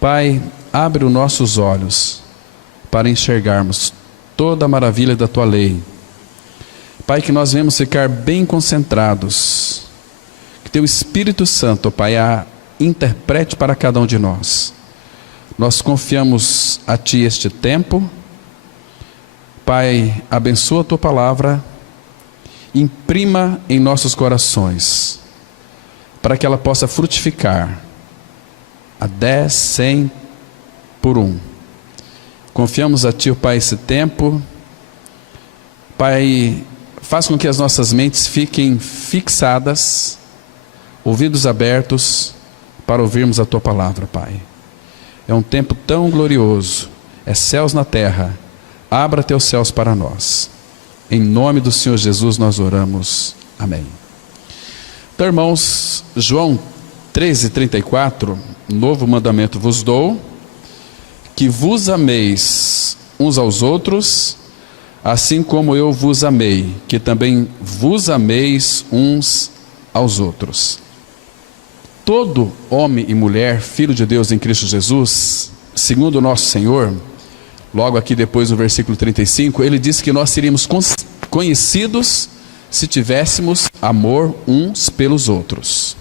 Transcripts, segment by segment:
Pai, abre os nossos olhos para enxergarmos toda a maravilha da Tua lei. Pai, que nós venhamos ficar bem concentrados, que Teu Espírito Santo, Pai, a interprete para cada um de nós. Nós confiamos a Ti este tempo. Pai, abençoa a Tua palavra, imprima em nossos corações, para que ela possa frutificar a 10, 100 por 1. Confiamos a Ti, Pai, esse tempo. Pai, faz com que as nossas mentes fiquem fixadas, ouvidos abertos, para ouvirmos a Tua palavra, Pai. É um tempo tão glorioso, é céus na terra. Abra Teus céus para nós. Em nome do Senhor Jesus nós oramos. Amém. Então, irmãos, João 13:34, novo mandamento vos dou, que vos ameis uns aos outros, assim como eu vos amei, que também vos ameis uns aos outros. Todo homem e mulher, filho de Deus em Cristo Jesus, segundo o nosso Senhor, logo aqui depois no versículo 35, ele diz que nós seríamos conhecidos se tivéssemos amor uns pelos outros.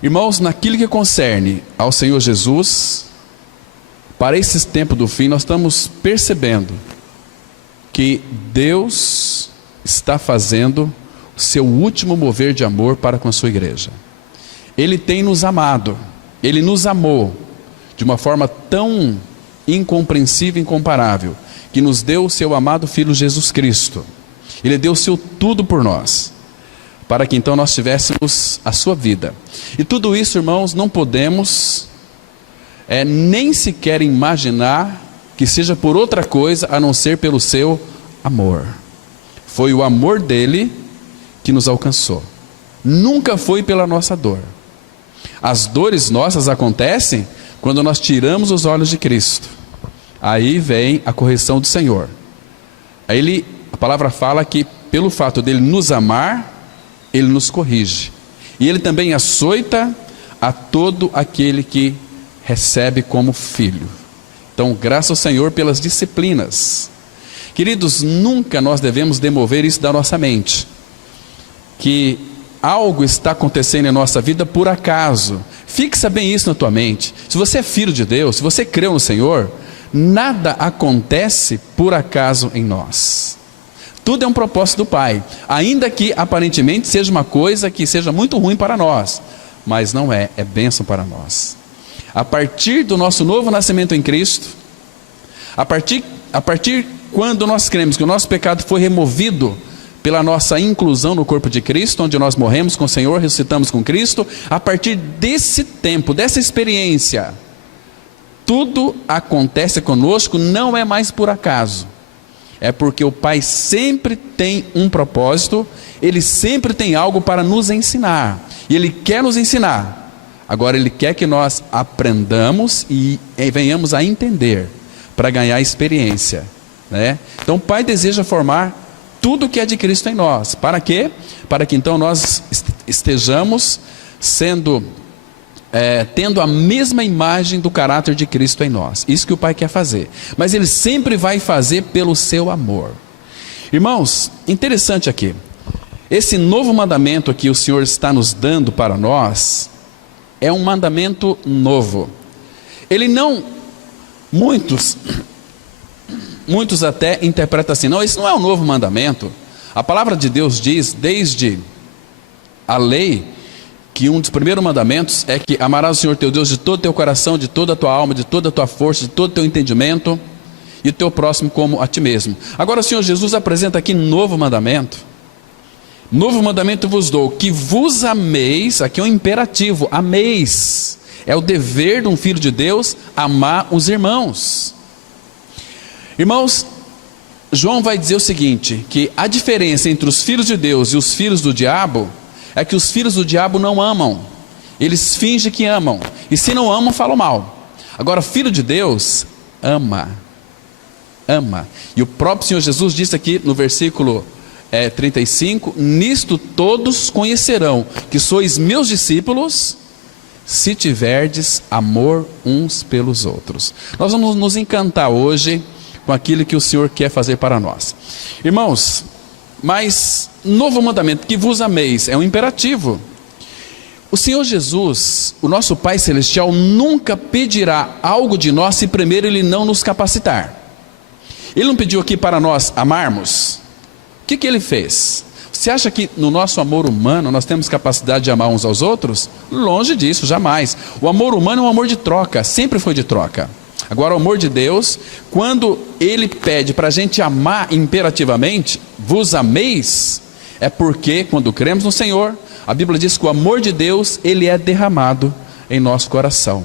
Irmãos, naquilo que concerne ao Senhor Jesus, para esse tempo do fim, nós estamos percebendo que Deus está fazendo o seu último mover de amor para com a sua igreja. Ele tem nos amado, Ele nos amou de uma forma tão incompreensível e incomparável, que nos deu o seu amado Filho Jesus Cristo. Ele deu o seu tudo por nós, para que então nós tivéssemos a sua vida. E tudo isso, irmãos, não podemos nem sequer imaginar que seja por outra coisa a não ser pelo seu amor. Foi o amor dele que nos alcançou, nunca foi pela nossa dor. As dores nossas acontecem quando nós tiramos os olhos de Cristo. Aí vem a correção do Senhor. Aí a palavra fala que pelo fato dele nos amar, ele nos corrige. E ele também açoita a todo aquele que recebe como filho. Então, graças ao Senhor pelas disciplinas. Queridos, nunca nós devemos demover isso da nossa mente, que algo está acontecendo em nossa vida por acaso. Fixa bem isso na tua mente. Se você é filho de Deus, se você creu no Senhor, nada acontece por acaso em nós. Tudo é um propósito do Pai, ainda que aparentemente seja uma coisa que seja muito ruim para nós, mas não é, é bênção para nós. A partir do nosso novo nascimento em Cristo, a partir quando nós cremos que o nosso pecado foi removido pela nossa inclusão no corpo de Cristo, onde nós morremos com o Senhor, ressuscitamos com Cristo, a partir desse tempo, dessa experiência, tudo acontece conosco, não é mais por acaso. É porque o Pai sempre tem um propósito, Ele sempre tem algo para nos ensinar, e Ele quer nos ensinar. Agora Ele quer que nós aprendamos e venhamos a entender, para ganhar experiência, né? Então o Pai deseja formar tudo que é de Cristo em nós. Para quê? Para que então nós estejamos tendo a mesma imagem do caráter de Cristo em nós. Isso que o Pai quer fazer. Mas Ele sempre vai fazer pelo seu amor. Irmãos, interessante aqui. Esse novo mandamento que o Senhor está nos dando para nós, é um mandamento novo. Ele não... Muitos até interpretam assim: não, isso não é um novo mandamento. A palavra de Deus diz, desde a lei, que um dos primeiros mandamentos é que amarás o Senhor teu Deus de todo o teu coração, de toda a tua alma, de toda a tua força, de todo o teu entendimento, e o teu próximo como a ti mesmo. Agora o Senhor Jesus apresenta aqui novo mandamento. Novo mandamento vos dou, que vos ameis. Aqui é um imperativo, ameis. É o dever de um filho de Deus amar os irmãos. Irmãos, João vai dizer o seguinte, que a diferença entre os filhos de Deus e os filhos do diabo é que os filhos do diabo não amam, eles fingem que amam, e se não amam, falam mal. Agora, filho de Deus ama, e o próprio Senhor Jesus disse aqui no versículo 35, nisto todos conhecerão que sois meus discípulos, se tiverdes amor uns pelos outros. Nós vamos nos encantar hoje com aquilo que o Senhor quer fazer para nós. Irmãos, mas novo mandamento, que vos ameis, é um imperativo. O Senhor Jesus, o nosso Pai Celestial, nunca pedirá algo de nós se primeiro Ele não nos capacitar. Ele não pediu aqui para nós amarmos. O que Ele fez? Você acha que no nosso amor humano nós temos capacidade de amar uns aos outros? Longe disso, jamais. O amor humano é um amor de troca, sempre foi de troca. Agora o amor de Deus, quando Ele pede para a gente amar imperativamente, vos ameis, é porque quando cremos no Senhor, a Bíblia diz que o amor de Deus, Ele é derramado em nosso coração,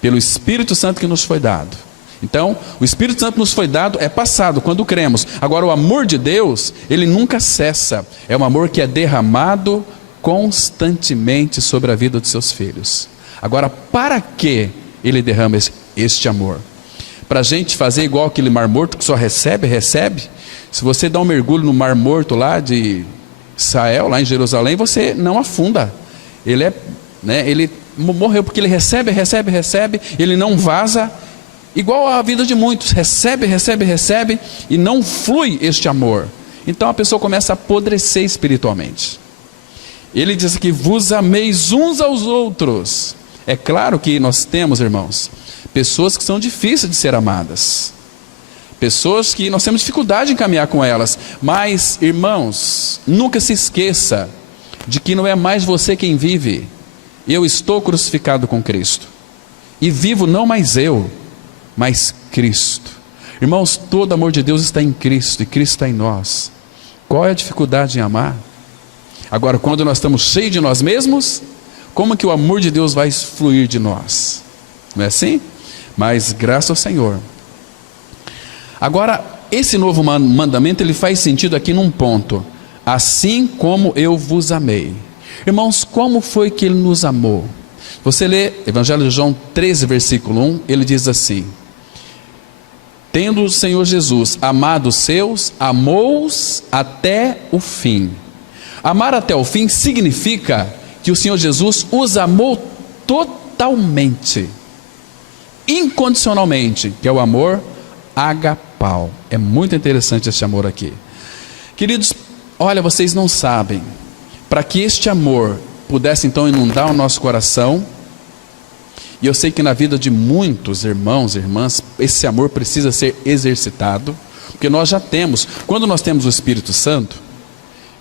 pelo Espírito Santo que nos foi dado. Então, o Espírito Santo nos foi dado, é passado quando cremos. Agora o amor de Deus, ele nunca cessa, é um amor que é derramado constantemente sobre a vida dos seus filhos. Agora, para que Ele derrama este amor? Para a gente fazer igual aquele mar morto que só recebe. Se você dá um mergulho no mar morto lá de Israel, lá em Jerusalém, você não afunda. Ele morreu porque ele recebe, ele não vaza. Igual a vida de muitos, recebe e não flui este amor. Então a pessoa começa a apodrecer espiritualmente. Ele diz que vos ameis uns aos outros. É claro que nós temos, irmãos, pessoas que são difíceis de ser amadas, pessoas que nós temos dificuldade em caminhar com elas. Mas, irmãos, nunca se esqueça de que não é mais você quem vive. Eu estou crucificado com Cristo, e vivo não mais eu, mas Cristo. Irmãos, todo amor de Deus está em Cristo, e Cristo está em nós. Qual é a dificuldade em amar? Agora, quando nós estamos cheios de nós mesmos, como que o amor de Deus vai fluir de nós? Não é assim? Mas graças ao Senhor. Agora, esse novo mandamento, ele faz sentido aqui num ponto. Assim como eu vos amei. Irmãos, como foi que Ele nos amou? Você lê Evangelho de João 13, versículo 1, ele diz assim: tendo o Senhor Jesus amado os seus, amou-os até o fim. Amar até o fim significa que o Senhor Jesus os amou totalmente, incondicionalmente, que é o amor agapau. É muito interessante esse amor aqui. Queridos, olha, vocês não sabem, para que este amor pudesse então inundar o nosso coração, e eu sei que na vida de muitos irmãos e irmãs, esse amor precisa ser exercitado, porque nós já temos, quando nós temos o Espírito Santo,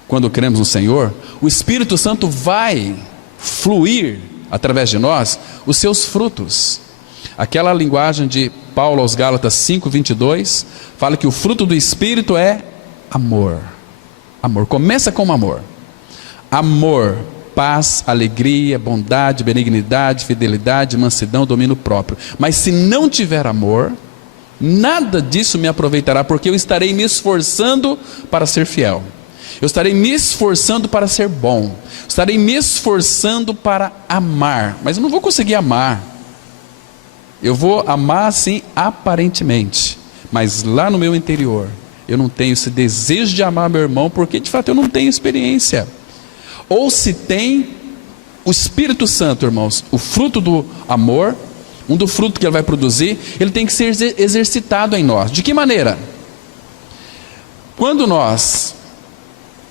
quando cremos no Senhor, o Espírito Santo vai fluir através de nós os seus frutos. Aquela linguagem de Paulo aos Gálatas 5:22 fala que o fruto do Espírito é amor. Amor, começa com amor. Amor, paz, alegria, bondade, benignidade, fidelidade, mansidão, domínio próprio. Mas se não tiver amor, nada disso me aproveitará, porque eu estarei me esforçando para ser fiel. Eu estarei me esforçando para ser bom. Estarei me esforçando para amar, mas eu não vou conseguir amar. Eu vou amar assim aparentemente, mas lá no meu interior eu não tenho esse desejo de amar meu irmão, porque de fato eu não tenho experiência. Ou se tem o Espírito Santo, irmãos, o fruto do amor, um do fruto que ele vai produzir, ele tem que ser exercitado em nós. De que maneira? Quando nós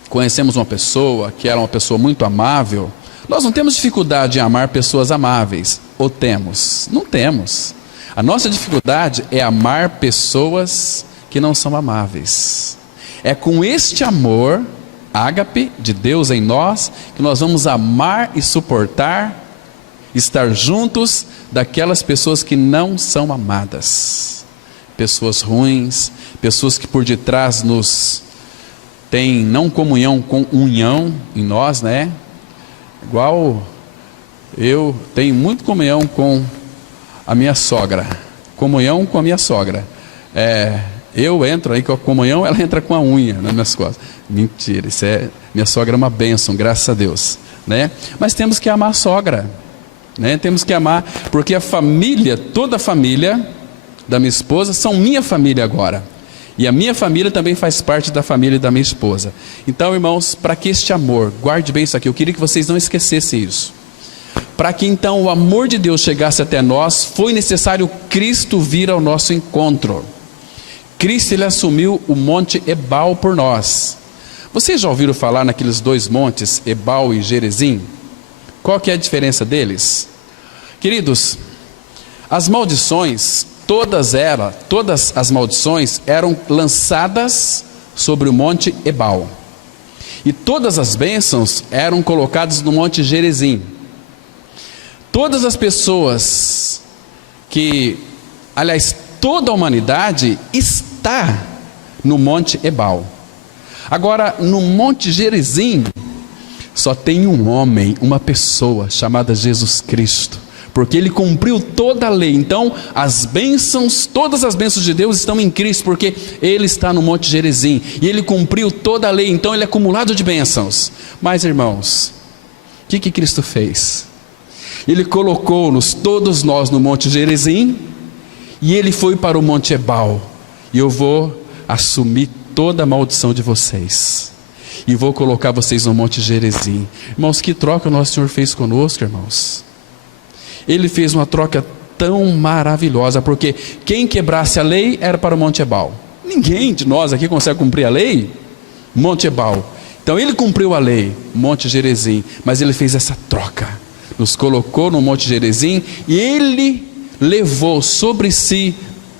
conhecemos uma pessoa que era uma pessoa muito amável, nós não temos dificuldade em amar pessoas amáveis. Ou temos? Não temos. A nossa dificuldade é amar pessoas que não são amáveis. É com este amor ágape de Deus em nós que nós vamos amar e suportar, estar juntos daquelas pessoas que não são amadas, pessoas ruins, pessoas que por detrás nos têm não comunhão com união em nós, né? Igual eu tenho muito comunhão com a minha sogra, eu entro aí com a comunhão, ela entra com a unha nas minhas costas. Mentira, minha sogra é uma bênção, graças a Deus, né? Mas temos que amar a sogra, né? Temos que amar, porque a família, toda a família da minha esposa são minha família agora, e a minha família também faz parte da família da minha esposa. Então, irmãos, para que este amor, guarde bem isso aqui, eu queria que vocês não esquecessem isso. Para que então o amor de Deus chegasse até nós, foi necessário Cristo vir ao nosso encontro. Cristo, ele assumiu o monte Ebal por nós. Vocês já ouviram falar naqueles dois montes, Ebal e Gerizim? Qual que é a diferença deles? Queridos, as maldições, todas as maldições eram lançadas sobre o monte Ebal. E todas as bênçãos eram colocadas no monte Gerizim. Todas as pessoas toda a humanidade está no monte Ebal. Agora, no monte Gerizim, só tem um homem, uma pessoa chamada Jesus Cristo, porque ele cumpriu toda a lei. Então, todas as bênçãos de Deus estão em Cristo, porque ele está no monte Gerizim, e ele cumpriu toda a lei, então ele é acumulado de bênçãos. Mas, irmãos, o que Cristo fez? Ele colocou-nos, todos nós, no monte Gerizim, e ele foi para o monte Ebal, e eu vou assumir toda a maldição de vocês, e vou colocar vocês no monte Gerizim. Irmãos, que troca o nosso Senhor fez conosco, irmãos. Ele fez uma troca tão maravilhosa, porque quem quebrasse a lei era para o monte Ebal. Ninguém de nós aqui consegue cumprir a lei, monte Ebal. Então ele cumpriu a lei, monte Gerizim, mas ele fez essa troca, nos colocou no monte Gerizim, e ele levou sobre si,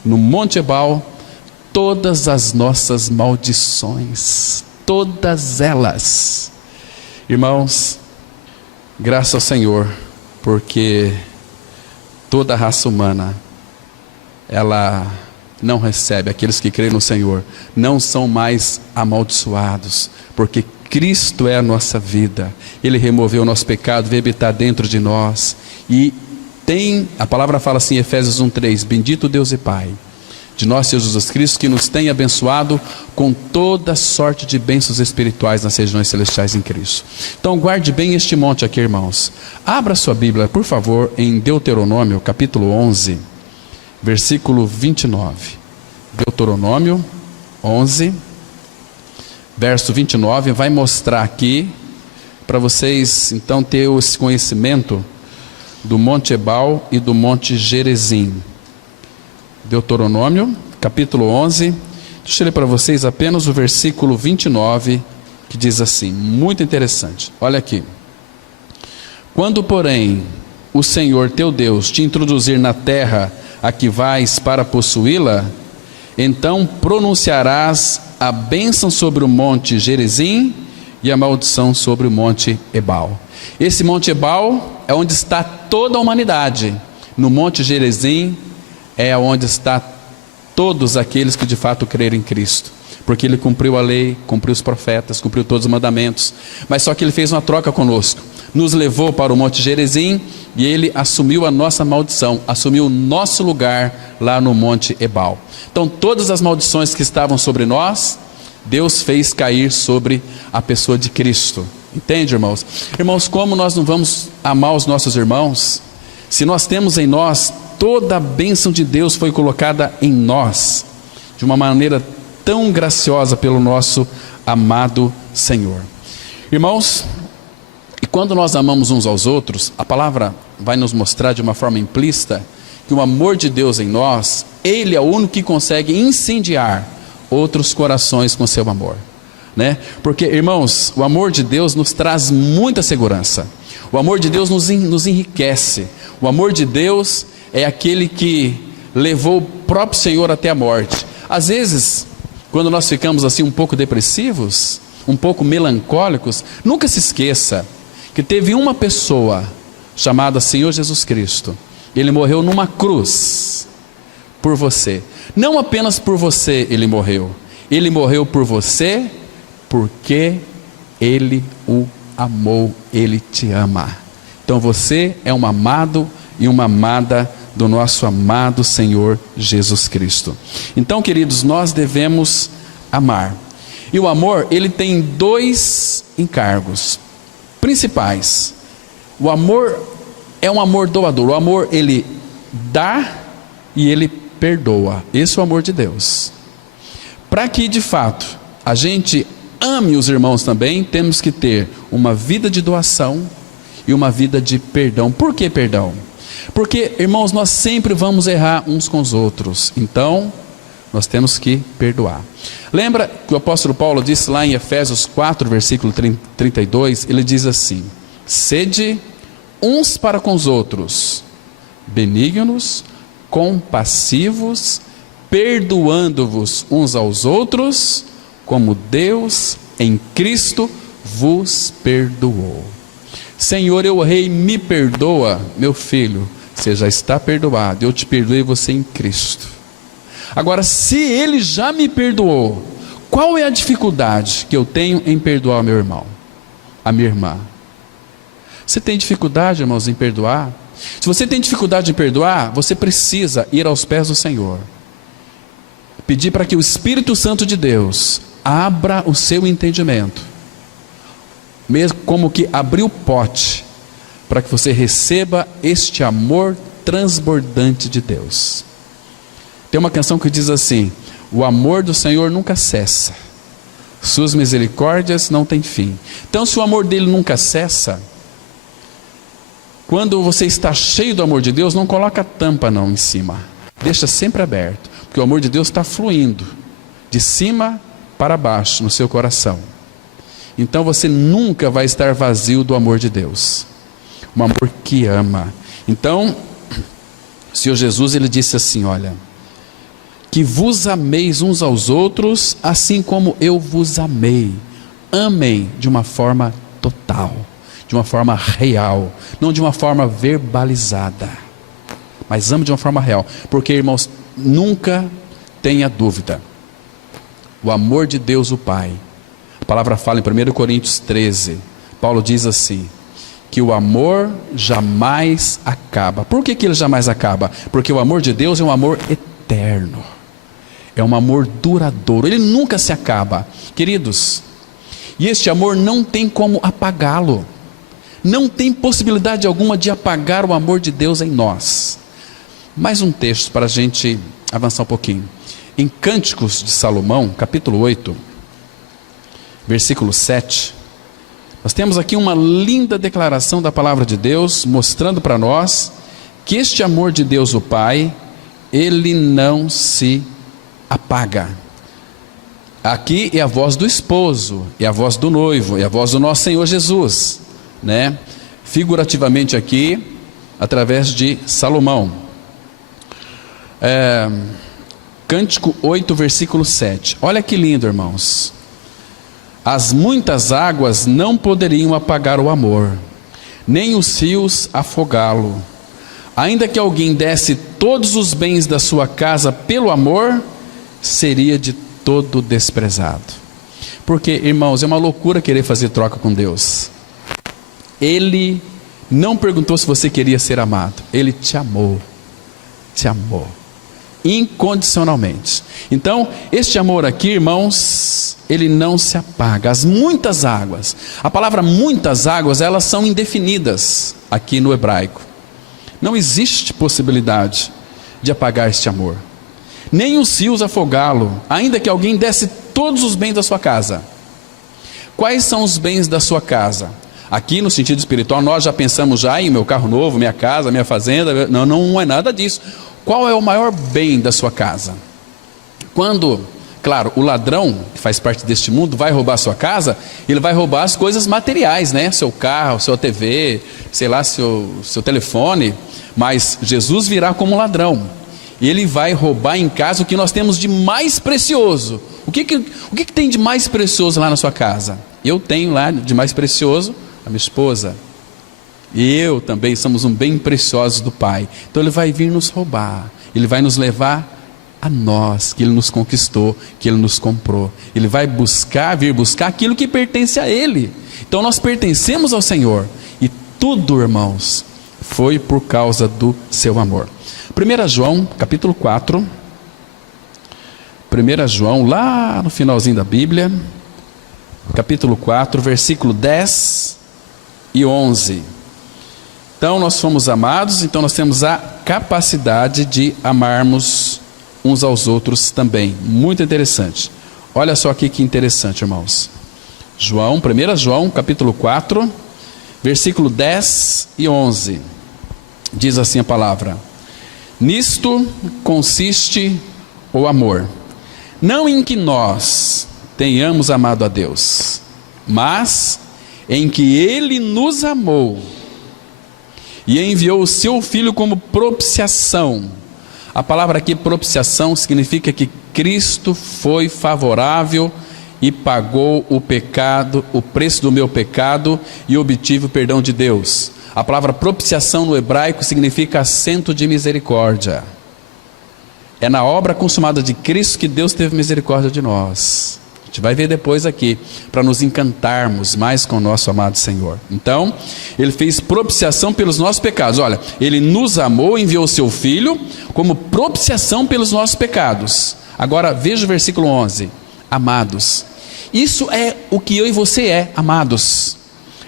no monte Ebal, todas as nossas maldições, todas elas. Irmãos, graças ao Senhor, porque toda a raça humana, ela não recebe, aqueles que creem no Senhor, não são mais amaldiçoados, porque Cristo é a nossa vida, ele removeu o nosso pecado, veio habitar dentro de nós, e a palavra fala assim, Efésios 1:3, bendito Deus e Pai de nosso Senhor Jesus Cristo, que nos tem abençoado com toda sorte de bênçãos espirituais nas regiões celestiais em Cristo. Então guarde bem este monte aqui, irmãos. Abra sua Bíblia, por favor, em Deuteronômio, capítulo 11, versículo 29. Deuteronômio 11, verso 29, vai mostrar aqui, para vocês então ter esse conhecimento do monte Ebal e do monte Gerizim. Deuteronômio, capítulo 11, deixa eu ler para vocês apenas o versículo 29, que diz assim, muito interessante, olha aqui. Quando, porém, o Senhor teu Deus te introduzir na terra a que vais para possuí-la, então pronunciarás a bênção sobre o monte Gerizim e a maldição sobre o monte Ebal. Esse monte Ebal é onde está toda a humanidade, no monte Gerizim é onde está todos aqueles que de fato creram em Cristo, porque ele cumpriu a lei, cumpriu os profetas, cumpriu todos os mandamentos, mas só que ele fez uma troca conosco, nos levou para o monte Gerizim, e ele assumiu a nossa maldição, assumiu o nosso lugar lá no monte Ebal. Então todas as maldições que estavam sobre nós, Deus fez cair sobre a pessoa de Cristo. Entende, irmãos? Irmãos, como nós não vamos amar os nossos irmãos, se nós temos em nós toda a bênção de Deus foi colocada em nós, de uma maneira tão graciosa pelo nosso amado Senhor. Irmãos, e quando nós amamos uns aos outros, a palavra vai nos mostrar de uma forma implícita, que o amor de Deus em nós, ele é o único que consegue incendiar outros corações com seu amor, né? Porque, irmãos, o amor de Deus nos traz muita segurança, o amor de Deus nos enriquece, o amor de Deus é aquele que levou o próprio Senhor até a morte. Às vezes, quando nós ficamos assim um pouco depressivos, um pouco melancólicos, nunca se esqueça que teve uma pessoa chamada Senhor Jesus Cristo. Ele morreu numa cruz por você. Não apenas por você ele morreu por você, porque ele o amou, ele te ama. Então você é um amado e uma amada do nosso amado Senhor Jesus Cristo. Então, queridos, nós devemos amar. E o amor, ele tem dois encargos principais. O amor é um amor doador. O amor, ele dá e ele perdoa. Esse é o amor de Deus. Para que de fato a gente ame os irmãos também, temos que ter uma vida de doação e uma vida de perdão. Por que perdão? Porque, irmãos, nós sempre vamos errar uns com os outros. Então, nós temos que perdoar. Lembra que o apóstolo Paulo disse lá em Efésios 4, versículo 32, ele diz assim: sede uns para com os outros, benignos, compassivos, perdoando-vos uns aos outros, como Deus em Cristo vos perdoou. Senhor, eu errei, me perdoa. Meu filho, você já está perdoado, eu te perdoei você em Cristo. Agora, se Ele já me perdoou, qual é a dificuldade que eu tenho em perdoar o meu irmão, a minha irmã? Você tem dificuldade, irmãos, em perdoar? Se você tem dificuldade em perdoar, você precisa ir aos pés do Senhor, pedir para que o Espírito Santo de Deus abra o seu entendimento, mesmo como que abrir o pote, para que você receba este amor transbordante de Deus. Tem uma canção que diz assim: o amor do Senhor nunca cessa, suas misericórdias não têm fim. Então, se o amor dele nunca cessa, quando você está cheio do amor de Deus, não coloca tampa não em cima, deixa sempre aberto, porque o amor de Deus está fluindo de cima para baixo no seu coração. Então você nunca vai estar vazio do amor de Deus, um amor que ama. Então o Senhor Jesus, ele disse assim: olha, que vos ameis uns aos outros, assim como eu vos amei. Amem de uma forma total, de uma forma real, não de uma forma verbalizada, mas ame de uma forma real. Porque, irmãos, nunca tenha dúvida, o amor de Deus o Pai, a palavra fala em 1 Coríntios 13, Paulo diz assim, que o amor jamais acaba. Por que ele jamais acaba? Porque o amor de Deus é um amor eterno, é um amor duradouro, ele nunca se acaba, queridos. E este amor não tem como apagá-lo, não tem possibilidade alguma de apagar o amor de Deus em nós. Mais um texto para a gente avançar um pouquinho. Em Cânticos de Salomão, capítulo 8, versículo 7, nós temos aqui uma linda declaração da palavra de Deus, mostrando para nós que este amor de Deus o Pai, ele não se apaga. Aqui é a voz do esposo, é a voz do noivo, é a voz do nosso Senhor Jesus, né? Figurativamente aqui, através de Salomão. Cântico 8, versículo 7. Olha que lindo, irmãos. As muitas águas não poderiam apagar o amor, nem os rios afogá-lo. Ainda que alguém desse todos os bens da sua casa pelo amor, seria de todo desprezado. Porque, irmãos, é uma loucura querer fazer troca com Deus. Ele não perguntou se você queria ser amado, ele te amou incondicionalmente. Então, este amor aqui, irmãos, ele não se apaga. As muitas águas, a palavra muitas águas, elas são indefinidas aqui no hebraico. Não existe possibilidade de apagar este amor, nem os rios afogá-lo, ainda que alguém desse todos os bens da sua casa. Quais são os bens da sua casa? Aqui no sentido espiritual, nós já pensamos já em meu carro novo, minha casa, minha fazenda. Não é nada disso. Qual é o maior bem da sua casa? Quando, claro, o ladrão, que faz parte deste mundo, vai roubar a sua casa, ele vai roubar as coisas materiais, né? Seu carro, sua TV, sei lá, seu telefone. Mas Jesus virá como ladrão, e ele vai roubar em casa o que nós temos de mais precioso. O que tem de mais precioso lá na sua casa? Eu tenho lá de mais precioso a minha esposa, e eu também somos um bem precioso do Pai. Então ele vai vir nos roubar, ele vai nos levar a nós, que ele nos conquistou, que ele nos comprou. Ele vai vir buscar aquilo que pertence a ele. Então nós pertencemos ao Senhor, e tudo, irmãos, foi por causa do seu amor. 1 João, capítulo 4, 1 João, lá no finalzinho da Bíblia, capítulo 4, versículo 10 e 11. Então nós fomos amados, então nós temos a capacidade de amarmos uns aos outros também. Muito interessante. Olha só aqui que interessante, irmãos. 1 João, capítulo 4, versículo 10 e 11, diz assim a palavra: nisto consiste o amor, não em que nós tenhamos amado a Deus, mas em que Ele nos amou e enviou o seu Filho como propiciação. A palavra aqui, propiciação, significa que Cristo foi favorável e pagou o pecado, o preço do meu pecado, e obtive o perdão de Deus. A palavra propiciação no hebraico significa assento de misericórdia. É na obra consumada de Cristo que Deus teve misericórdia de nós. A gente vai ver depois aqui, para nos encantarmos mais com o nosso amado Senhor. Então, Ele fez propiciação pelos nossos pecados. Olha, Ele nos amou, enviou o seu Filho como propiciação pelos nossos pecados. Agora, veja o versículo 11. Amados, isso é o que eu e você é, amados.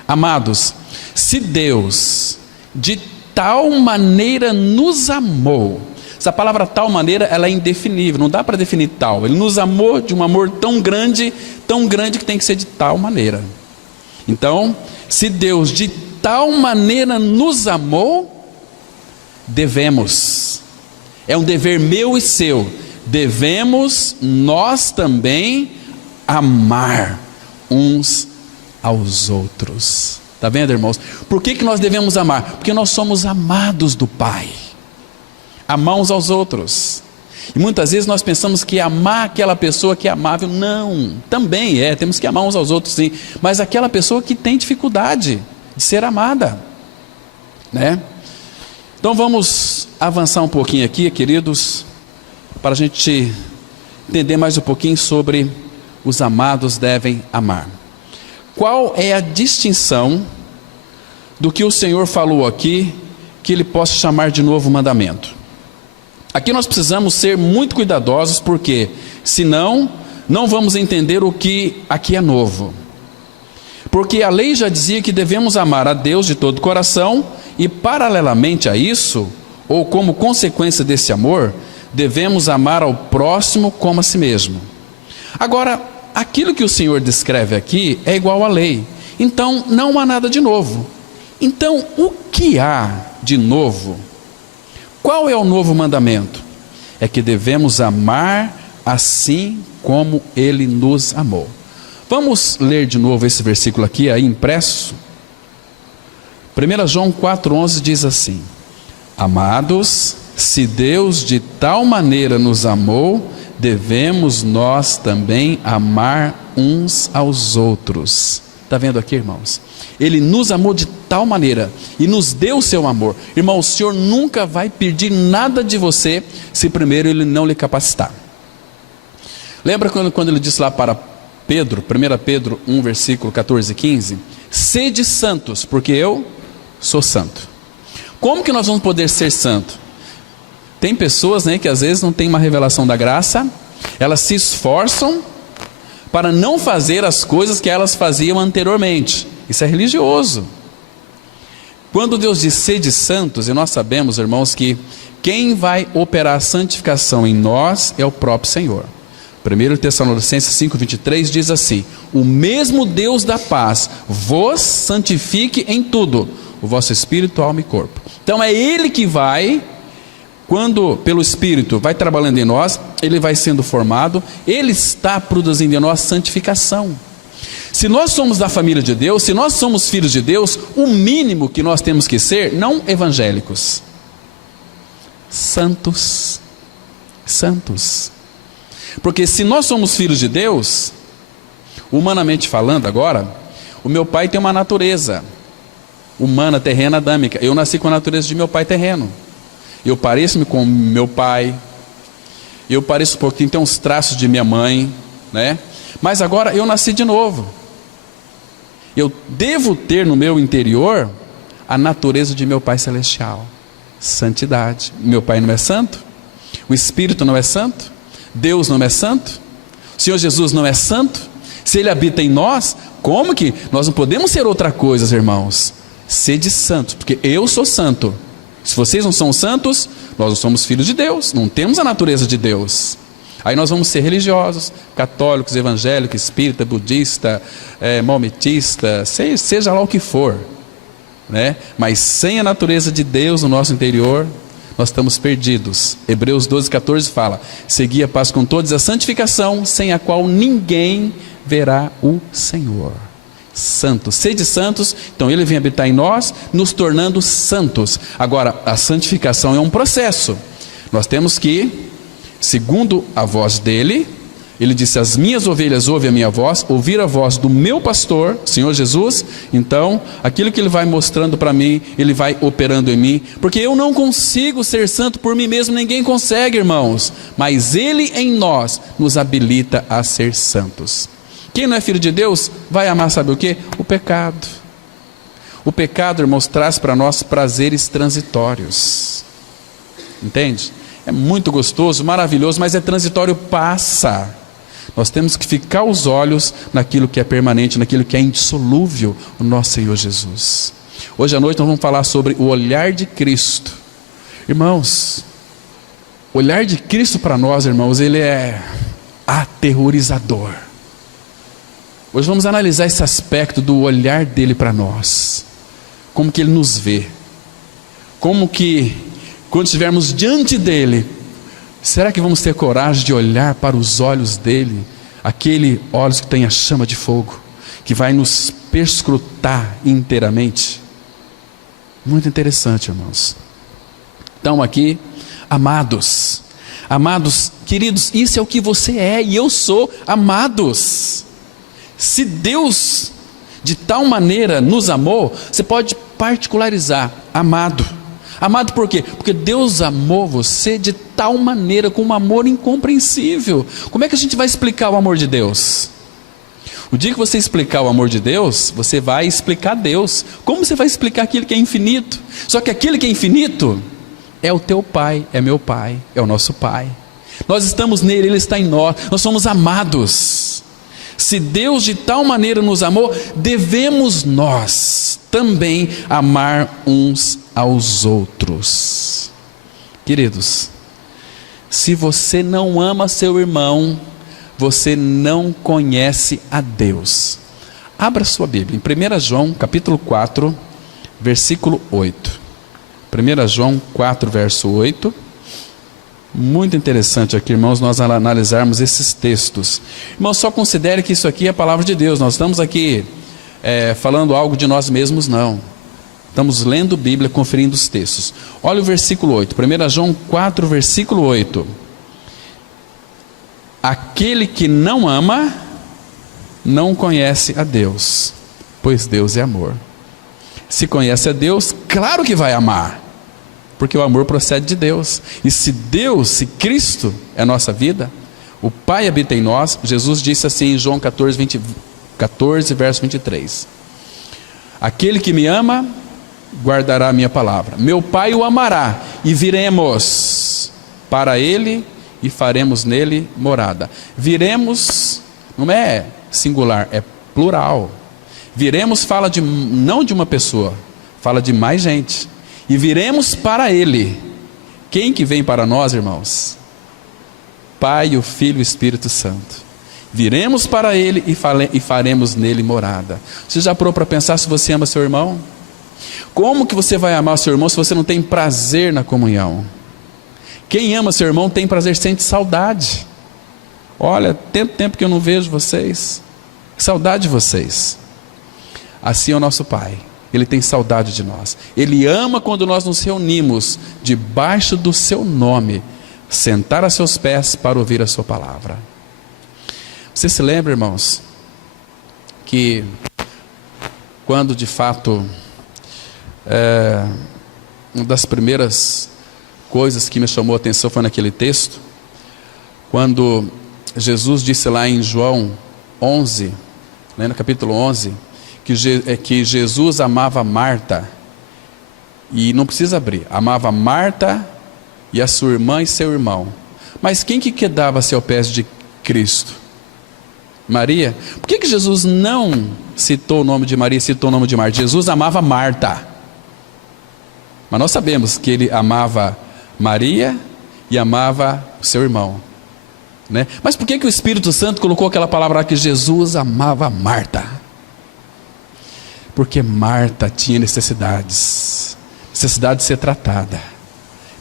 Amados, se Deus de tal maneira nos amou, essa palavra tal maneira, ela é indefinível, não dá para definir tal. Ele nos amou de um amor tão grande que tem que ser de tal maneira. Então, se Deus de tal maneira nos amou, devemos, é um dever meu e seu, devemos nós também amar uns aos outros. Está vendo, irmãos? Por que nós devemos amar? Porque nós somos amados do Pai. Amar uns aos outros. E muitas vezes nós pensamos que amar aquela pessoa que é amável, não, também temos que amar uns aos outros sim, mas aquela pessoa que tem dificuldade de ser amada, né? Então vamos avançar um pouquinho aqui, queridos, para a gente entender mais um pouquinho sobre os amados devem amar. Qual é a distinção do que o Senhor falou aqui, que Ele possa chamar de novo mandamento? Aqui nós precisamos ser muito cuidadosos, porque senão não vamos entender o que aqui é novo. Porque a lei já dizia que devemos amar a Deus de todo o coração, e paralelamente a isso, ou como consequência desse amor, devemos amar ao próximo como a si mesmo. Agora, aquilo que o Senhor descreve aqui é igual à lei, então não há nada de novo. Então, o que há de novo? Qual é o novo mandamento? É que devemos amar assim como Ele nos amou. Vamos ler de novo esse versículo aqui, aí impresso. 1 João 4,11 diz assim: amados, se Deus de tal maneira nos amou, devemos nós também amar uns aos outros. Está vendo aqui, irmãos? Ele nos amou de tal maneira e nos deu o seu amor. Irmão, o Senhor nunca vai pedir nada de você se primeiro Ele não lhe capacitar. Lembra quando Ele disse lá para Pedro, 1 Pedro 1, versículo 14 e 15? Sede santos, porque eu sou santo. Como que nós vamos poder ser santos? Tem pessoas, que às vezes não tem uma revelação da graça, elas se esforçam para não fazer as coisas que elas faziam anteriormente. Isso é religioso. Quando Deus diz sede santos, e nós sabemos, irmãos, que quem vai operar a santificação em nós é o próprio Senhor. 1 Tessalonicenses 5,23 diz assim: o mesmo Deus da paz vos santifique em tudo, o vosso espírito, alma e corpo. Então é Ele que vai, quando pelo Espírito vai trabalhando em nós, Ele vai sendo formado, Ele está produzindo em nós santificação. Se nós somos da família de Deus, se nós somos filhos de Deus, o mínimo que nós temos que ser, não evangélicos, santos. Santos. Porque se nós somos filhos de Deus, humanamente falando agora, o meu pai tem uma natureza humana, terrena, adâmica. Eu nasci com a natureza de meu pai terreno. Eu pareço-me com meu pai, eu pareço um pouquinho, tem uns traços de minha mãe, mas agora eu nasci de novo. Eu devo ter no meu interior a natureza de meu Pai Celestial, santidade. Meu Pai não é santo? O Espírito não é santo? Deus não é santo? O Senhor Jesus não é santo? Se Ele habita em nós, como que nós não podemos ser outra coisa, irmãos? Sede santos, porque eu sou santo. Se vocês não são santos, nós não somos filhos de Deus, não temos a natureza de Deus. Aí nós vamos ser religiosos, católicos, evangélicos, espírita, budista, maometista, seja lá o que for. né? Mas sem a natureza de Deus no nosso interior, nós estamos perdidos. Hebreus 12:14 fala: segui a paz com todos, a santificação, sem a qual ninguém verá o Senhor. Santos, sede santos, então Ele vem habitar em nós, nos tornando santos. Agora, a santificação é um processo. Nós temos que, segundo a voz dEle, Ele disse: as minhas ovelhas ouvem a minha voz, ouvir a voz do meu pastor, Senhor Jesus. Então, aquilo que Ele vai mostrando para mim, Ele vai operando em mim, porque eu não consigo ser santo por mim mesmo, ninguém consegue, irmãos, mas Ele em nós nos habilita a ser santos. Quem não é filho de Deus vai amar, sabe o que? O pecado. O pecado, irmãos, traz para nós prazeres transitórios. Entende? É muito gostoso, maravilhoso, mas é transitório, passa. Nós temos que ficar os olhos naquilo que é permanente, naquilo que é indissolúvel, o nosso Senhor Jesus. Hoje à noite nós vamos falar sobre o olhar de Cristo. Irmãos, o olhar de Cristo para nós, irmãos, ele é aterrorizador. Hoje vamos analisar esse aspecto do olhar dele para nós. Como que ele nos vê. Como que, quando estivermos diante dele, será que vamos ter coragem de olhar para os olhos dele? Aquele olhos que tem a chama de fogo, que vai nos perscrutar inteiramente. Muito interessante, irmãos. Então aqui, amados, queridos, isso é o que você é e eu sou, amados. Se Deus de tal maneira nos amou, você pode particularizar: amado. Amado por quê? Porque Deus amou você de tal maneira, com um amor incompreensível. Como é que a gente vai explicar o amor de Deus? O dia que você explicar o amor de Deus, você vai explicar Deus. Como você vai explicar aquilo que é infinito? Só que aquele que é infinito é o teu Pai, é meu Pai, é o nosso Pai. Nós estamos nele, Ele está em nós, nós somos amados. Se Deus de tal maneira nos amou, devemos nós também amar uns aos outros. Queridos, se você não ama seu irmão, você não conhece a Deus. Abra sua Bíblia em 1 João capítulo 4, versículo 8. 1 João 4, verso 8. Muito interessante aqui, irmãos, nós analisarmos esses textos. Irmãos, só considere que isso aqui é a palavra de Deus. Nós estamos aqui falando algo de nós mesmos, não. Estamos lendo Bíblia, conferindo os textos. Olha o versículo 8, 1 João 4, versículo 8. Aquele que não ama, não conhece a Deus, pois Deus é amor. Se conhece a Deus, claro que vai amar, porque o amor procede de Deus. E se Deus, se Cristo é a nossa vida, o Pai habita em nós. Jesus disse assim em João 14, verso 23. Aquele que me ama, guardará a minha palavra. Meu Pai o amará, e viremos para ele, e faremos nele morada. Viremos, não é singular, é plural. Viremos fala não de uma pessoa, fala de mais gente. E viremos para ele. Quem que vem para nós, irmãos? Pai, o Filho e o Espírito Santo. Viremos para ele e faremos nele morada. Você já parou para pensar se você ama seu irmão? Como que você vai amar seu irmão se você não tem prazer na comunhão? Quem ama seu irmão tem prazer, sente saudade. Olha, tanto tempo que eu não vejo vocês. Saudade de vocês. Assim é o nosso Pai. Ele tem saudade de nós. Ele ama quando nós nos reunimos debaixo do seu nome, sentar a seus pés para ouvir a sua palavra. Você se lembra, irmãos, que quando de fato uma das primeiras coisas que me chamou a atenção foi naquele texto, quando Jesus disse lá em João 11, né, no capítulo 11, que Jesus amava Marta, e não precisa abrir, amava Marta e a sua irmã e seu irmão. Mas quem que quedava-se aos pés de Cristo? Maria. Por que Jesus não citou o nome de Maria, citou o nome de Marta? Jesus amava Marta, mas nós sabemos que ele amava Maria e amava o seu irmão, né? Mas por que o Espírito Santo colocou aquela palavra lá que Jesus amava Marta? Porque Marta tinha necessidade de ser tratada.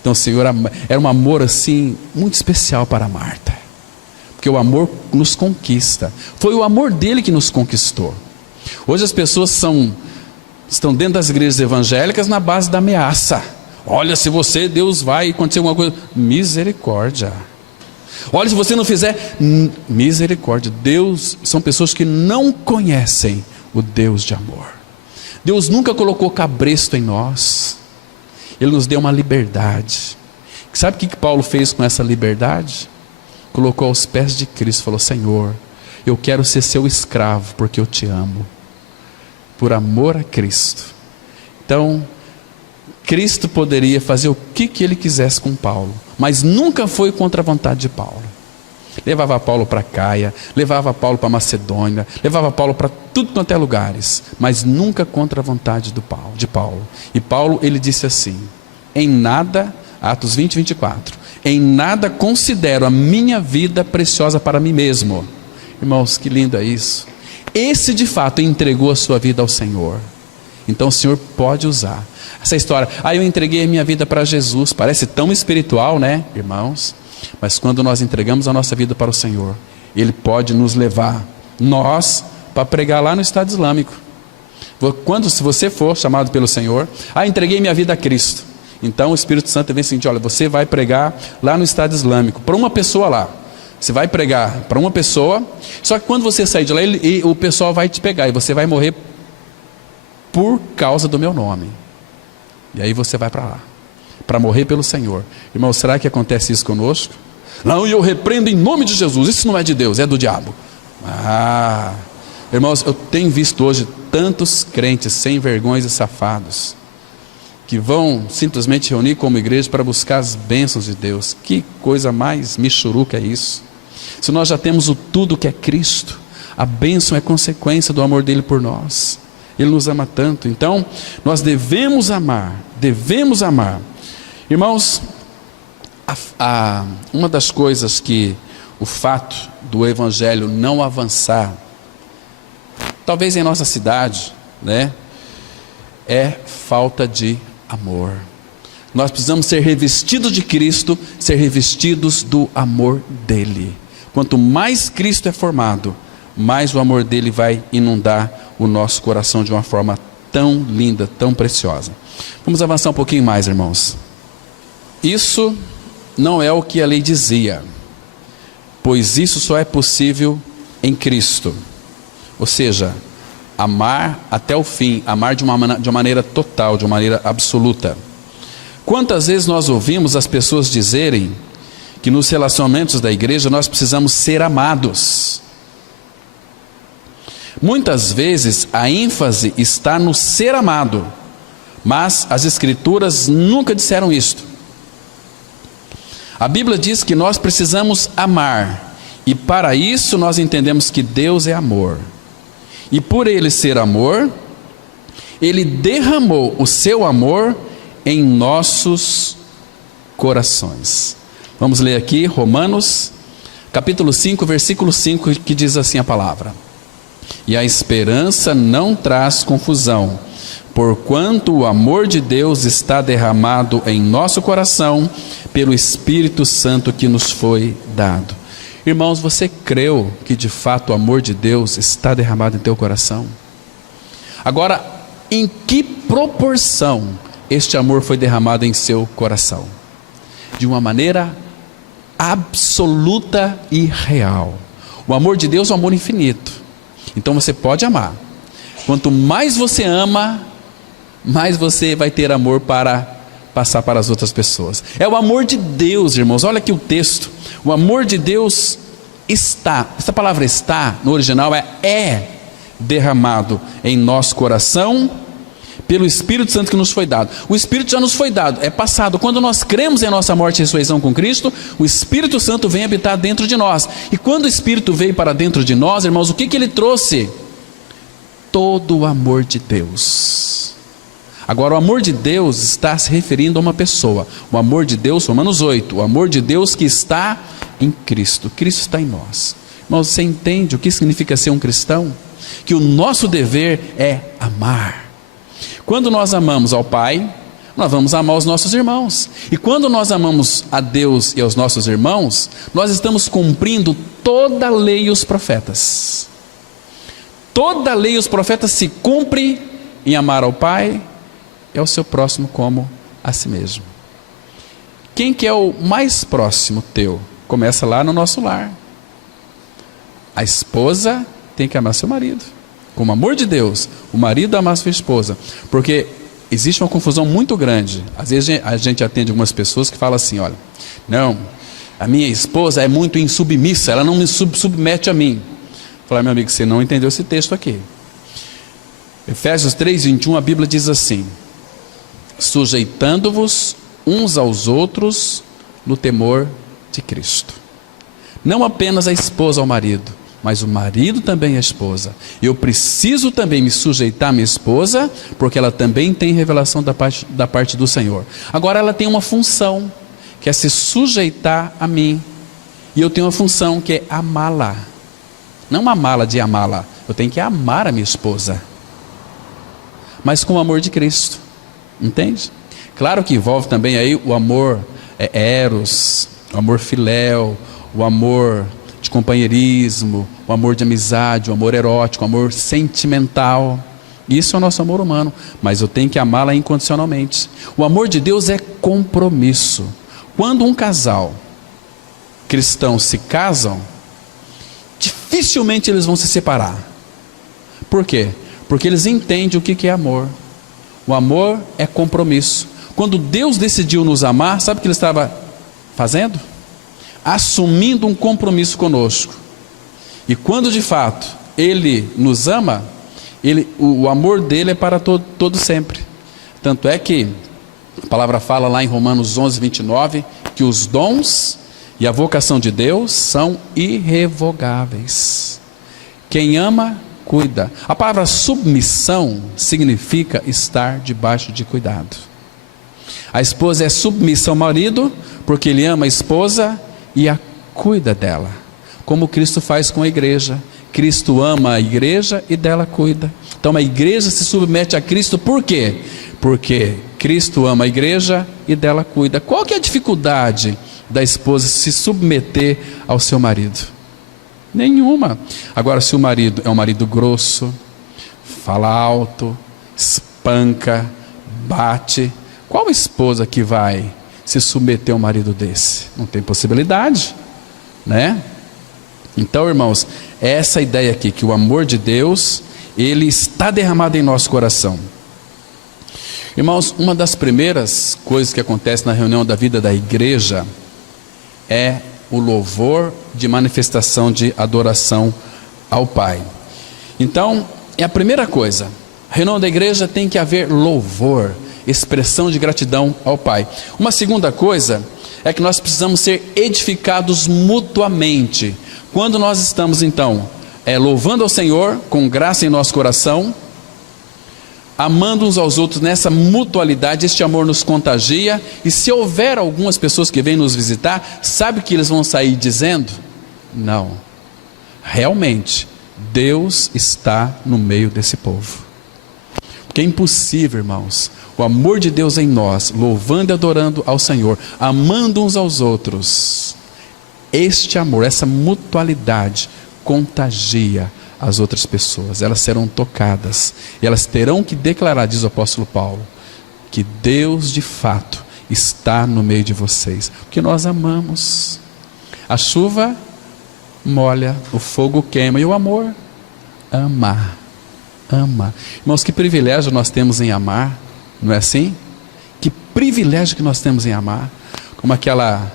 Então o Senhor era um amor assim, muito especial para Marta. Porque o amor nos conquista. Foi o amor dele que nos conquistou. Hoje as pessoas estão dentro das igrejas evangélicas na base da ameaça. Olha, se você, Deus vai acontecer alguma coisa. Misericórdia. Olha, se você não fizer, misericórdia. Deus, são pessoas que não conhecem o Deus de amor. Deus nunca colocou cabresto em nós. Ele nos deu uma liberdade. Sabe o que Paulo fez com essa liberdade? Colocou aos pés de Cristo, falou: Senhor, eu quero ser seu escravo, porque eu te amo, por amor a Cristo. Então, Cristo poderia fazer o que ele quisesse com Paulo, mas nunca foi contra a vontade de Paulo. Levava Paulo para Caia, levava Paulo para Macedônia, levava Paulo para tudo quanto é lugares, mas nunca contra a vontade de Paulo. E Paulo, ele disse assim: em nada, Atos 20, 24, em nada considero a minha vida preciosa para mim mesmo. Irmãos, que lindo é isso. Esse de fato entregou a sua vida ao Senhor. Então o Senhor pode usar essa história. Eu entreguei a minha vida para Jesus. Parece tão espiritual, né, irmãos? Mas quando nós entregamos a nossa vida para o Senhor, Ele pode nos levar, nós, para pregar lá no Estado Islâmico. Se você for chamado pelo Senhor, entreguei minha vida a Cristo, então o Espírito Santo vem assim: olha, você vai pregar lá no Estado Islâmico, para uma pessoa lá. Você vai pregar para uma pessoa, só que quando você sair de lá, o pessoal vai te pegar, e você vai morrer por causa do meu nome. E aí você vai para lá, para morrer pelo Senhor. Irmão, será que acontece isso conosco? Não, e eu repreendo em nome de Jesus. Isso não é de Deus, é do diabo. Irmãos, eu tenho visto hoje tantos crentes sem vergonhas e safados, que vão simplesmente reunir como igreja para buscar as bênçãos de Deus. Que coisa mais michuruca é isso? Se nós já temos o tudo que é Cristo, a bênção é consequência do amor dele por nós. Ele nos ama tanto. Então nós devemos amar. Irmãos, uma das coisas que o fato do evangelho não avançar, talvez em nossa cidade, né, é falta de amor. Nós precisamos ser revestidos de Cristo, ser revestidos do amor dele. Quanto mais Cristo é formado, mais o amor dele vai inundar o nosso coração de uma forma tão linda, tão preciosa. Vamos avançar um pouquinho mais, irmãos. Isso não é o que a lei dizia, pois isso só é possível em Cristo. Ou seja, amar até o fim, amar de uma maneira total, de uma maneira absoluta. Quantas vezes nós ouvimos as pessoas dizerem que nos relacionamentos da igreja nós precisamos ser amados? Muitas vezes a ênfase está no ser amado, mas as Escrituras nunca disseram isto. A Bíblia diz que nós precisamos amar, e para isso nós entendemos que Deus é amor. E por Ele ser amor, Ele derramou o seu amor em nossos corações. Vamos ler aqui Romanos, capítulo 5, versículo 5, que diz assim a palavra: e a esperança não traz confusão, porquanto o amor de Deus está derramado em nosso coração, pelo Espírito Santo que nos foi dado. Irmãos, você creu que de fato o amor de Deus está derramado em teu coração? Agora, em que proporção este amor foi derramado em seu coração? De uma maneira absoluta e real. O amor de Deus é um amor infinito. Então você pode amar. Quanto mais você ama, mais você vai ter amor para passar para as outras pessoas. É o amor de Deus, irmãos. Olha aqui o texto. O amor de Deus está, essa palavra está, no original é derramado em nosso coração, pelo Espírito Santo que nos foi dado. O Espírito já nos foi dado, é passado. Quando nós cremos em nossa morte e ressurreição com Cristo, o Espírito Santo vem habitar dentro de nós. E quando o Espírito veio para dentro de nós, irmãos, o que ele trouxe? Todo o amor de Deus. Agora, o amor de Deus está se referindo a uma pessoa. O amor de Deus, Romanos 8, o amor de Deus que está em Cristo. Cristo está em nós. Irmãos, você entende o que significa ser um cristão? que o nosso dever é amar. Quando nós amamos ao Pai, nós vamos amar os nossos irmãos. E quando nós amamos a Deus e aos nossos irmãos, nós estamos cumprindo toda a lei e os profetas. Toda a lei e os profetas se cumpre em amar ao Pai e ao seu próximo como a si mesmo. Quem que é o mais próximo teu? Começa lá no nosso lar. A esposa tem que amar seu marido. Com o amor de Deus, o marido amar sua esposa. Porque existe uma confusão muito grande. Às vezes a gente atende algumas pessoas que falam assim, olha, não, a minha esposa é muito insubmissa, ela não me submete a mim. Falar, meu amigo, você não entendeu esse texto aqui. Efésios 3:21, a Bíblia diz assim: sujeitando-vos uns aos outros no temor de Cristo. Não apenas a esposa ao marido, mas o marido também à esposa. Eu preciso também me sujeitar à minha esposa, porque ela também tem revelação da parte do Senhor. Agora ela tem uma função, que é se sujeitar a mim. E eu tenho uma função que é amá-la. Não amá-la de amá-la, eu tenho que amar a minha esposa, mas com o amor de Cristo, entende? Claro que envolve também aí o amor eros, o amor filéu, o amor de companheirismo, o amor de amizade, o amor erótico, o amor sentimental. Isso é o nosso amor humano, mas eu tenho que amá-la incondicionalmente. O amor de Deus é compromisso. Quando um casal cristão se casam, dificilmente eles vão se separar. Por quê? Porque eles entendem o que é amor. O amor é compromisso. Quando Deus decidiu nos amar, sabe o que Ele estava fazendo? Assumindo um compromisso conosco. E quando de fato Ele nos ama, o amor dele é para todo sempre. Tanto é que a palavra fala lá em Romanos 11:29, que os dons e a vocação de Deus são irrevogáveis. Quem ama, cuida. A palavra submissão significa estar debaixo de cuidado. A esposa é submissa ao marido, porque ele ama a esposa e a cuida dela, como Cristo faz com a igreja. Cristo ama a igreja e dela cuida. Então a igreja se submete a Cristo, por quê? Porque Cristo ama a igreja e dela cuida. Qual que é a dificuldade da esposa se submeter ao seu marido? Nenhuma. Agora, se o marido é um marido grosso, fala alto, espanca, bate, qual esposa que vai se submeter a um marido desse? Não tem possibilidade, né? Então, irmãos, é essa ideia aqui, que o amor de Deus, ele está derramado em nosso coração. Irmãos, uma das primeiras coisas que acontece na reunião da vida da igreja é o louvor de manifestação de adoração ao Pai. Então, é a primeira coisa. A reunião da igreja tem que haver louvor, expressão de gratidão ao Pai. Uma segunda coisa é que nós precisamos ser edificados mutuamente. Quando nós estamos então louvando ao Senhor com graça em nosso coração, amando uns aos outros nessa mutualidade, este amor nos contagia. E se houver algumas pessoas que vêm nos visitar, sabe o que eles vão sair dizendo? Não, realmente Deus está no meio desse povo. Porque é impossível, irmãos, o amor de Deus em nós, louvando e adorando ao Senhor, amando uns aos outros, este amor, essa mutualidade contagia as outras pessoas. Elas serão tocadas e elas terão que declarar, diz o apóstolo Paulo, que Deus de fato está no meio de vocês, porque nós amamos. A chuva molha, o fogo queima, e o amor ama. Irmãos, que privilégio nós temos em amar, não é assim? Que privilégio que nós temos em amar. Como aquela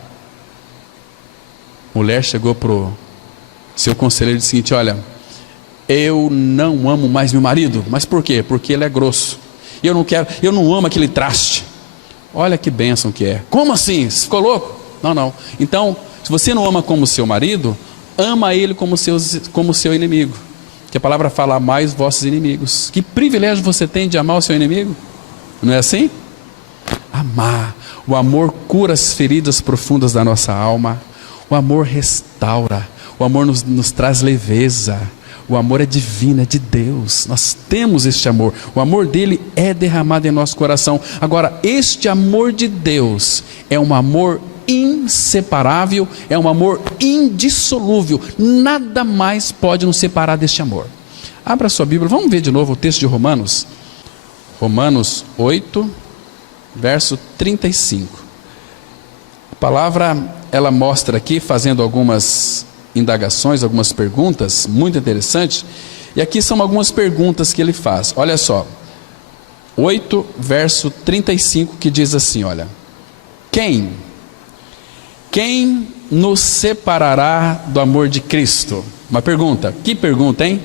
mulher chegou para o seu conselheiro e disse o seguinte: olha, eu não amo mais meu marido. Mas por quê? Porque ele é grosso. Eu não amo aquele traste. Olha que bênção que é. Como assim? Você ficou louco? Não. Então, se você não ama como seu marido, ama ele como seu inimigo. Que a palavra fala: amai os vossos inimigos. Que privilégio você tem de amar o seu inimigo? Não é assim? Amar. O amor cura as feridas profundas da nossa alma. O amor restaura. O amor nos traz leveza. O amor é divino, é de Deus. Nós temos este amor. O amor dele é derramado em nosso coração. Agora, este amor de Deus é um amor inseparável, é um amor indissolúvel. Nada mais pode nos separar deste amor. Abra sua Bíblia, vamos ver de novo o texto de Romanos. Romanos 8, verso 35. A palavra, ela mostra aqui, fazendo algumas indagações, algumas perguntas, muito interessantes. E aqui são algumas perguntas que ele faz. Olha só, 8, verso 35, que diz assim, olha. Quem nos separará do amor de Cristo? Uma pergunta, que pergunta, hein?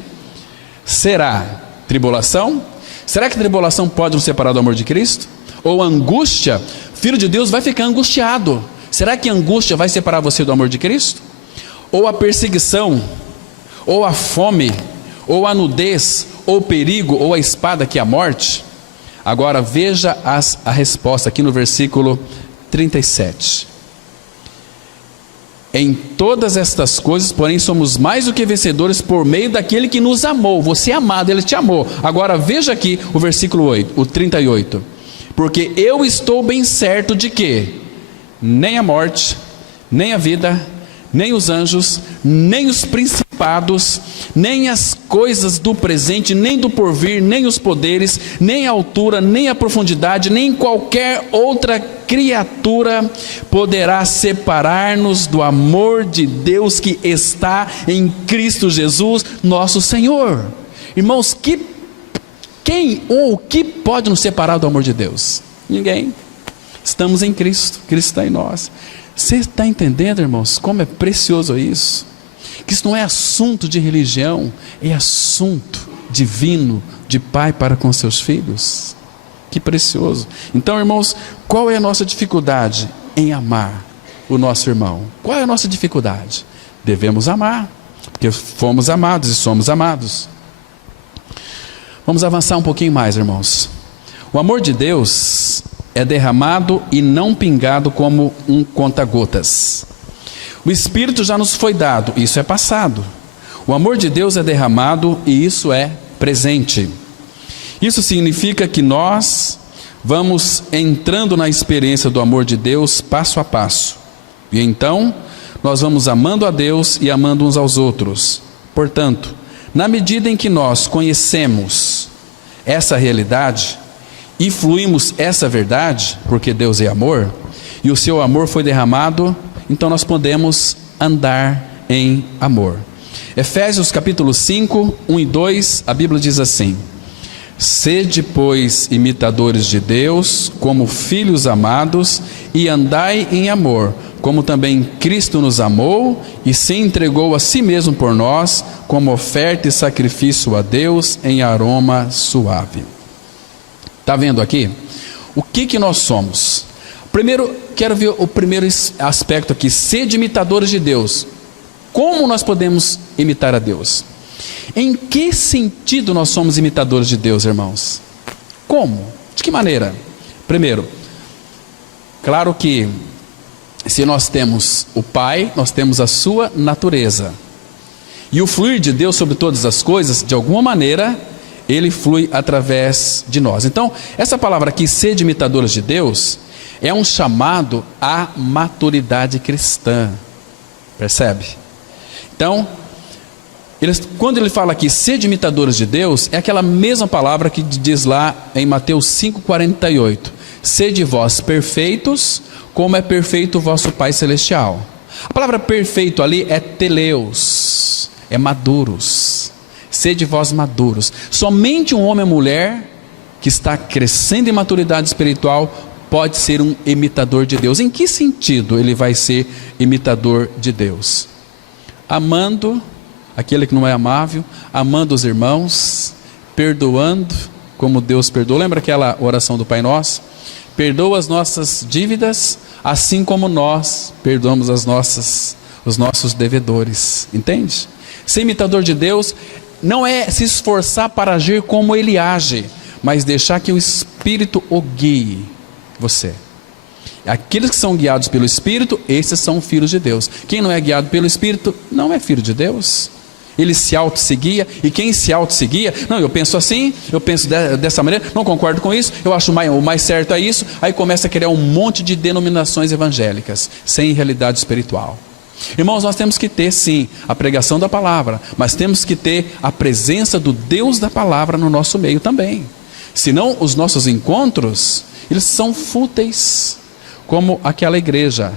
Será tribulação? Será que tribulação pode nos separar do amor de Cristo? Ou angústia? Filho de Deus vai ficar angustiado. Será que a angústia vai separar você do amor de Cristo? Ou a perseguição, ou a fome, ou a nudez, ou o perigo, ou a espada, que é a morte? Agora veja a resposta aqui no versículo 37. Em todas estas coisas, porém, somos mais do que vencedores por meio daquele que nos amou. Você é amado, ele te amou. Agora veja aqui o versículo 8, o 38. Porque eu estou bem certo de que nem a morte, nem a vida, nem os anjos, nem os principados, nem as coisas do presente, nem do porvir, nem os poderes, nem a altura, nem a profundidade, nem qualquer outra criatura poderá separar-nos do amor de Deus que está em Cristo Jesus, nosso Senhor. Irmãos, quem ou o que pode nos separar do amor de Deus? Ninguém. Estamos em Cristo, Cristo está em nós. Você está entendendo, irmãos, como é precioso isso? Que isso não é assunto de religião, é assunto divino, de pai para com seus filhos. Que precioso. Então, irmãos, qual é a nossa dificuldade em amar o nosso irmão? Qual é a nossa dificuldade? Devemos amar, porque fomos amados e somos amados. Vamos avançar um pouquinho mais, irmãos. O amor de Deus é derramado e não pingado como um conta-gotas. O Espírito já nos foi dado, isso é passado. O amor de Deus é derramado e isso é presente. Isso significa que nós vamos entrando na experiência do amor de Deus passo a passo. E então, nós vamos amando a Deus e amando uns aos outros. Portanto, na medida em que nós conhecemos essa realidade e fluímos essa verdade, porque Deus é amor, e o seu amor foi derramado, então nós podemos andar em amor. Efésios capítulo 5, 1 e 2, a Bíblia diz assim: sede, pois, imitadores de Deus, como filhos amados, e andai em amor, como também Cristo nos amou e se entregou a si mesmo por nós, como oferta e sacrifício a Deus em aroma suave. Está vendo aqui? O que nós somos? Primeiro, quero ver o primeiro aspecto aqui: sede imitadores de Deus. Como nós podemos imitar a Deus? Em que sentido nós somos imitadores de Deus, irmãos? Como? De que maneira? Primeiro, claro que se nós temos o Pai, nós temos a sua natureza. E o fluir de Deus sobre todas as coisas, de alguma maneira, ele flui através de nós. Então, essa palavra aqui, sede imitadores de Deus, é um chamado à maturidade cristã. Percebe? Então, quando ele fala aqui, sede imitadores de Deus, é aquela mesma palavra que diz lá em Mateus 5,48. Sede vós perfeitos, como é perfeito o vosso Pai Celestial. A palavra perfeito ali é teleus, é maduros. Sede vós maduros. Somente um homem ou mulher que está crescendo em maturidade espiritual pode ser um imitador de Deus. Em que sentido ele vai ser imitador de Deus? Amando aquele que não é amável, amando os irmãos, perdoando como Deus perdoou. Lembra aquela oração do Pai Nosso? Perdoa as nossas dívidas, assim como nós perdoamos os nossos devedores. Entende? Ser imitador de Deus não é se esforçar para agir como Ele age, mas deixar que o Espírito o guie você. Aqueles que são guiados pelo Espírito, esses são filhos de Deus. Quem não é guiado pelo Espírito, não é filho de Deus. Ele se auto-seguia, e quem se auto-seguia, não, eu penso assim, eu penso dessa maneira, não concordo com isso, eu acho o mais certo é isso, aí começa a criar um monte de denominações evangélicas, sem realidade espiritual. Irmãos, nós temos que ter sim a pregação da palavra, mas temos que ter a presença do Deus da palavra no nosso meio também. Senão os nossos encontros, eles são fúteis, como aquela igreja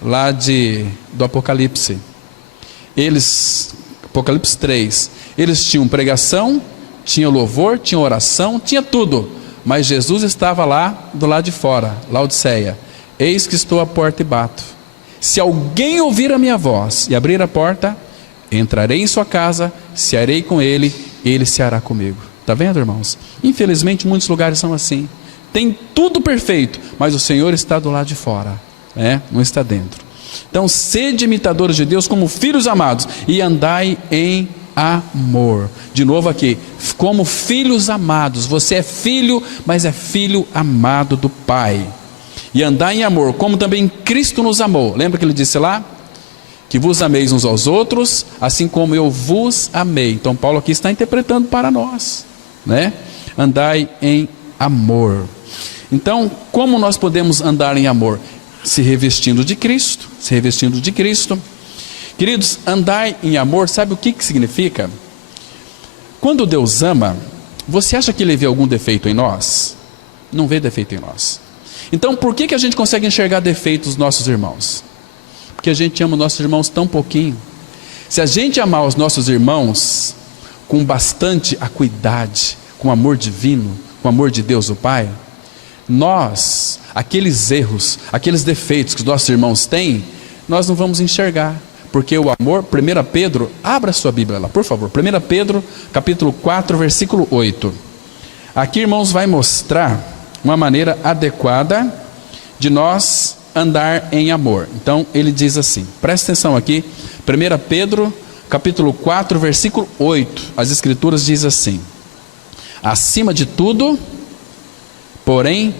lá do Apocalipse. Apocalipse 3, eles tinham pregação, tinham louvor, tinham oração, tinha tudo, mas Jesus estava lá do lado de fora, Laodiceia. Eis que estou à porta e bato. Se alguém ouvir a minha voz e abrir a porta, entrarei em sua casa, cearei com ele, ele ceará comigo. Está vendo, irmãos? Infelizmente muitos lugares são assim, tem tudo perfeito, mas o Senhor está do lado de fora, não está dentro. Então sede imitadores de Deus como filhos amados, e andai em amor. De novo aqui, como filhos amados. Você é filho, mas é filho amado do Pai. E andai em amor, como também Cristo nos amou. Lembra que ele disse lá? Que vos ameis uns aos outros, assim como eu vos amei. Então Paulo aqui está interpretando para nós, Andai em amor. Então, como nós podemos andar em amor? Se revestindo de Cristo, Queridos, andar em amor, sabe o que significa? Quando Deus ama, você acha que Ele vê algum defeito em nós? Não vê defeito em nós. Então, por que a gente consegue enxergar defeitos dos nossos irmãos? Porque a gente ama os nossos irmãos tão pouquinho. Se a gente amar os nossos irmãos com bastante acuidade, com amor divino, com amor de Deus o Pai, nós, aqueles erros, aqueles defeitos que os nossos irmãos têm, nós não vamos enxergar, porque o amor, 1 Pedro, abra sua Bíblia lá, por favor, 1 Pedro, capítulo 4, versículo 8, aqui, irmãos, vai mostrar uma maneira adequada de nós andar em amor. Então, ele diz assim, presta atenção aqui, 1 Pedro, capítulo 4, versículo 8, as Escrituras diz assim, acima de tudo, porém,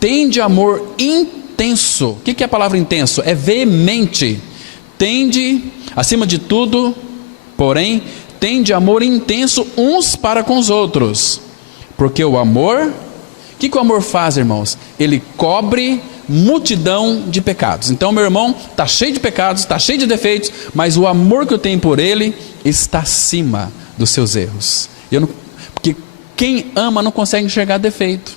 tende amor intenso. O que é a palavra intenso? É veemente. Tende, acima de tudo, porém, tende amor intenso uns para com os outros. Porque o amor, o que o amor faz, irmãos? Ele cobre multidão de pecados. Então, meu irmão está cheio de pecados, está cheio de defeitos, mas o amor que eu tenho por ele está acima dos seus erros. Porque quem ama não consegue enxergar defeito.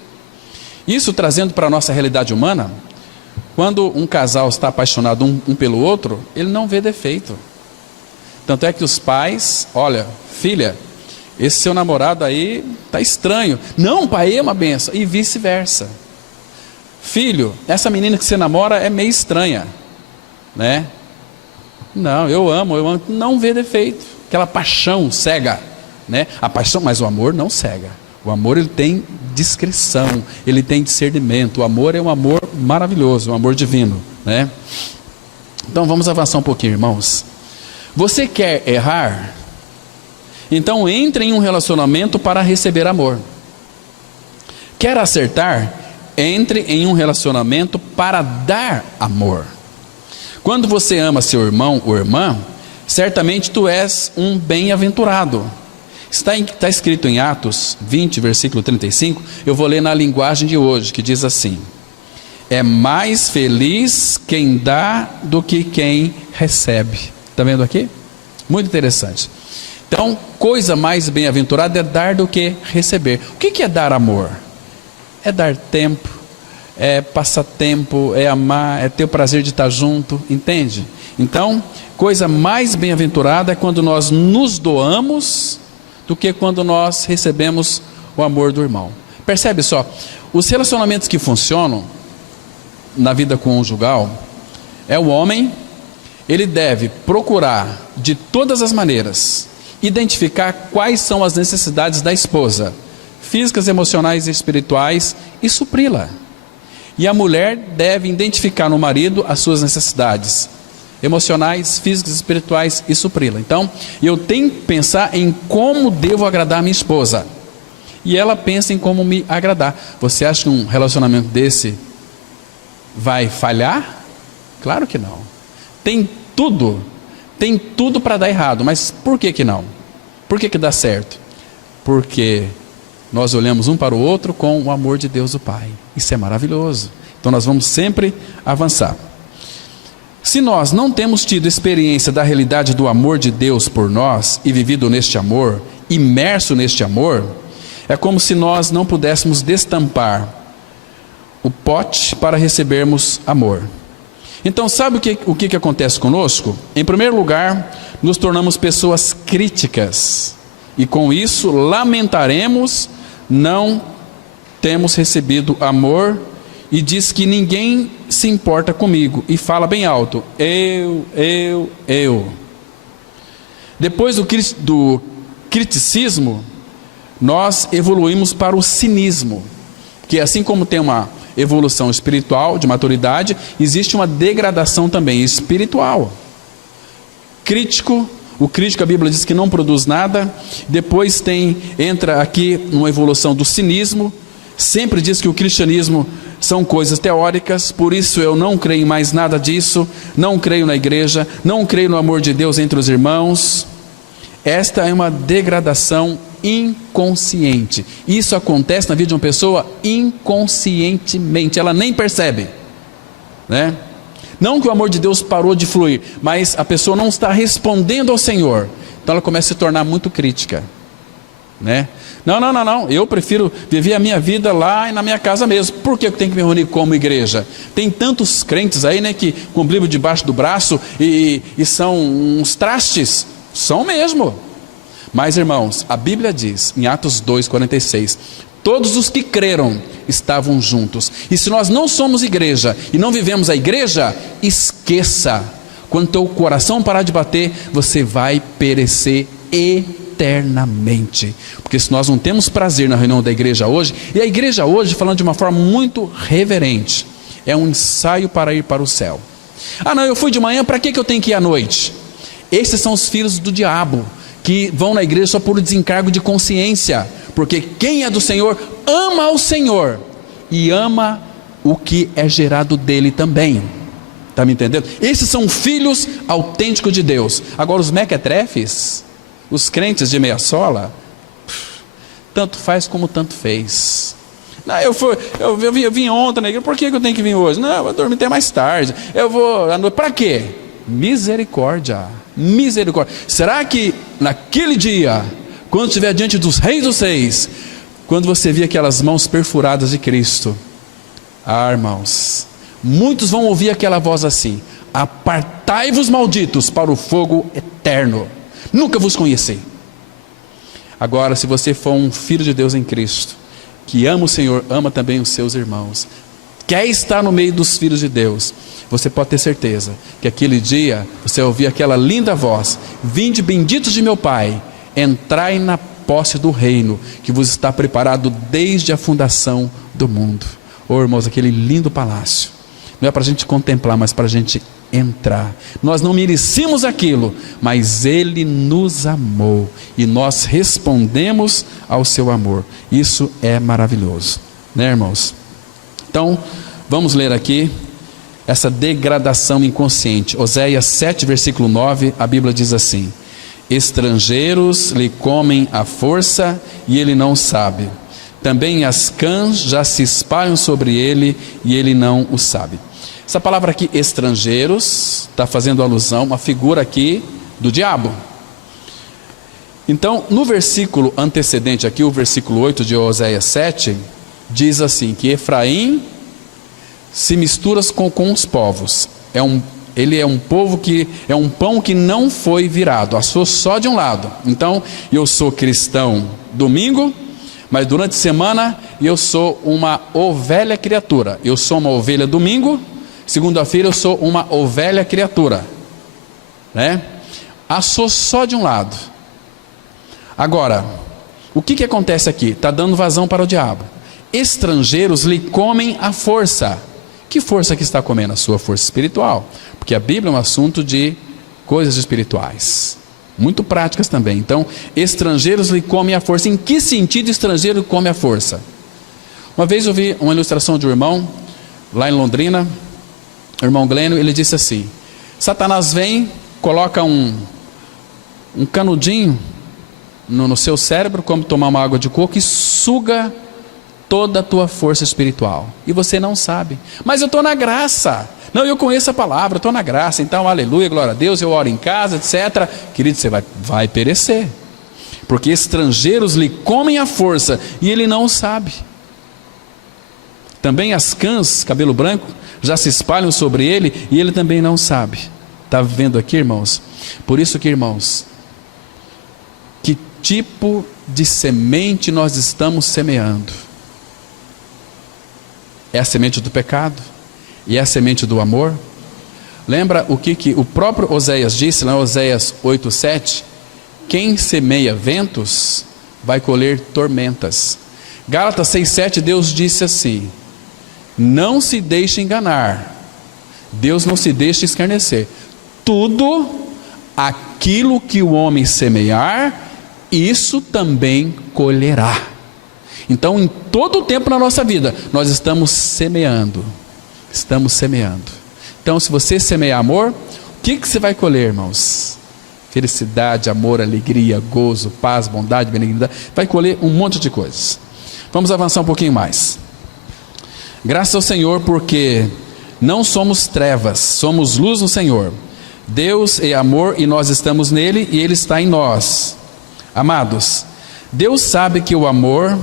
Isso trazendo para a nossa realidade humana, quando um casal está apaixonado um pelo outro, ele não vê defeito. Tanto é que os pais, olha, filha, esse seu namorado aí está estranho. Não, pai, é uma benção. E vice-versa. Filho, essa menina que você namora é meio estranha, Não, eu amo, não vê defeito. Aquela paixão cega, A paixão, mas o amor não cega. O amor, ele tem discrição, ele tem discernimento. O amor é um amor maravilhoso, um amor divino, Então vamos avançar um pouquinho, irmãos. Você quer errar? Então entre em um relacionamento para receber amor. Quer acertar? Entre em um relacionamento para dar amor. Quando você ama seu irmão ou irmã, certamente tu és um bem-aventurado. Está escrito em Atos 20, versículo 35, eu vou ler na linguagem de hoje, que diz assim, é mais feliz quem dá do que quem recebe. Está vendo aqui? Muito interessante. Então, coisa mais bem-aventurada é dar do que receber. O que é dar amor? É dar tempo, é passar tempo, é amar, é ter o prazer de estar junto, entende? Então, coisa mais bem-aventurada é quando nós nos doamos do que quando nós recebemos o amor do irmão. Percebe só, os relacionamentos que funcionam na vida conjugal, é o homem, ele deve procurar de todas as maneiras, identificar quais são as necessidades da esposa, físicas, emocionais e espirituais, e supri-la. E a mulher deve identificar no marido as suas necessidades, emocionais, físicas, espirituais, e supri-la. Então, eu tenho que pensar em como devo agradar a minha esposa, e ela pensa em como me agradar. Você acha que um relacionamento desse vai falhar? Claro que não. Tem tem tudo para dar errado, mas por que que não? Por que que dá certo? Porque nós olhamos um para o outro com o amor de Deus o Pai. Isso é maravilhoso. Então nós vamos sempre avançar. Se nós não temos tido experiência da realidade do amor de Deus por nós e vivido neste amor, imerso neste amor, é como se nós não pudéssemos destampar o pote para recebermos amor. Então sabe o que acontece conosco? Em primeiro lugar, nos tornamos pessoas críticas e com isso lamentaremos não temos recebido amor e diz que ninguém se importa comigo e fala bem alto, eu. Depois do criticismo, nós evoluímos para o cinismo, que assim como tem uma evolução espiritual, de maturidade, existe uma degradação também espiritual. O crítico, a Bíblia diz que não produz nada. Depois entra aqui numa evolução do cinismo. Sempre diz que o cristianismo são coisas teóricas, por isso eu não creio em mais nada disso, não creio na igreja, não creio no amor de Deus entre os irmãos. Esta é uma degradação inconsciente. Isso acontece na vida de uma pessoa inconscientemente, ela nem percebe, né? Não que o amor de Deus parou de fluir, mas a pessoa não está respondendo ao Senhor, então ela começa a se tornar muito crítica, né? Não, eu prefiro viver a minha vida lá e na minha casa mesmo. Por que eu tenho que me reunir como igreja? Tem tantos crentes aí, né, que com o Bíblia debaixo do braço e são uns trastes. São mesmo. Mas irmãos, a Bíblia diz em Atos 2:46, todos os que creram estavam juntos. E se nós não somos igreja e não vivemos a igreja, esqueça, quando teu coração parar de bater, você vai perecer eternamente. Porque se nós não temos prazer na reunião da igreja hoje, e a igreja hoje, falando de uma forma muito reverente, é um ensaio para ir para o céu. Não, eu fui de manhã, para que eu tenho que ir à noite? Esses são os filhos do diabo, que vão na igreja só por desencargo de consciência, porque quem é do Senhor, ama ao Senhor, e ama o que é gerado dele também. Está me entendendo? Esses são filhos autênticos de Deus. Agora os mequetrefes, os crentes de meia sola, tanto faz como tanto fez. Eu vim ontem na igreja, por que eu tenho que vir hoje? Não, eu vou dormir até mais tarde. Eu vou à noite, para quê? Misericórdia. Será que naquele dia, quando estiver diante dos reis dos reis, quando você vir aquelas mãos perfuradas de Cristo, irmãos, muitos vão ouvir aquela voz assim: apartai-vos, malditos, para o fogo eterno, nunca vos conheci. Agora, se você for um filho de Deus em Cristo, que ama o Senhor, ama também os seus irmãos, quer estar no meio dos filhos de Deus, você pode ter certeza que aquele dia você vai ouvir aquela linda voz: vinde benditos de meu Pai, entrai na posse do reino que vos está preparado desde a fundação do mundo. Irmãos, aquele lindo palácio não é para a gente contemplar, mas para a gente entrar. Nós não merecíamos aquilo, mas Ele nos amou e nós respondemos ao seu amor. Isso é maravilhoso, né, irmãos? Então vamos ler aqui essa degradação inconsciente. Oséias 7, versículo 9, a Bíblia diz assim: estrangeiros lhe comem à força e ele não sabe, também as cãs já se espalham sobre ele e ele não o sabe. Essa palavra aqui, estrangeiros, está fazendo alusão a uma figura aqui do diabo. Então no versículo antecedente aqui, o versículo 8 de Oséias 7, diz assim, que Efraim se mistura com os povos. Ele é um povo que é um pão que não foi virado, assou só de um lado. Então eu sou cristão domingo, mas durante a semana eu sou uma ovelha criatura. Eu sou uma ovelha domingo, segunda-feira eu sou uma ovelha criatura, né? Assou só de um lado. Agora, o que acontece aqui? Está dando vazão para o diabo. Estrangeiros lhe comem à força. Que força que está comendo? A sua força espiritual, porque a Bíblia é um assunto de coisas espirituais, muito práticas também. Então, estrangeiros lhe comem à força. Em que sentido estrangeiro come à força? Uma vez eu vi uma ilustração de um irmão, lá em Londrina, o irmão Glênio, ele disse assim: Satanás vem coloca um canudinho no seu cérebro, como tomar uma água de coco, e suga toda a tua força espiritual. E você não sabe. Mas eu estou na graça. Não, eu conheço a palavra, eu estou na graça. Então, aleluia, glória a Deus, eu oro em casa, etc. Querido, você vai perecer. Porque estrangeiros lhe comem a força e ele não sabe. Também as cãs, cabelo branco, já se espalham sobre ele e ele também não sabe. Está vendo aqui, irmãos? Por isso que, irmãos, que tipo de semente nós estamos semeando? É a semente do pecado? E é a semente do amor? Lembra o que o próprio Oséias disse, lá em Oséias 8:7? Quem semeia ventos vai colher tormentas. Gálatas 6:7, Deus disse assim: não se deixe enganar, Deus não se deixa escarnecer. Tudo aquilo que o homem semear, isso também colherá. Então, em todo o tempo na nossa vida, nós estamos semeando. Estamos semeando. Então, se você semear amor, o que você vai colher, irmãos? Felicidade, amor, alegria, gozo, paz, bondade, benignidade. Vai colher um monte de coisas. Vamos avançar um pouquinho mais. Graças ao Senhor, porque não somos trevas, somos luz no Senhor. Deus é amor e nós estamos nele e ele está em nós. Amados, Deus sabe que o amor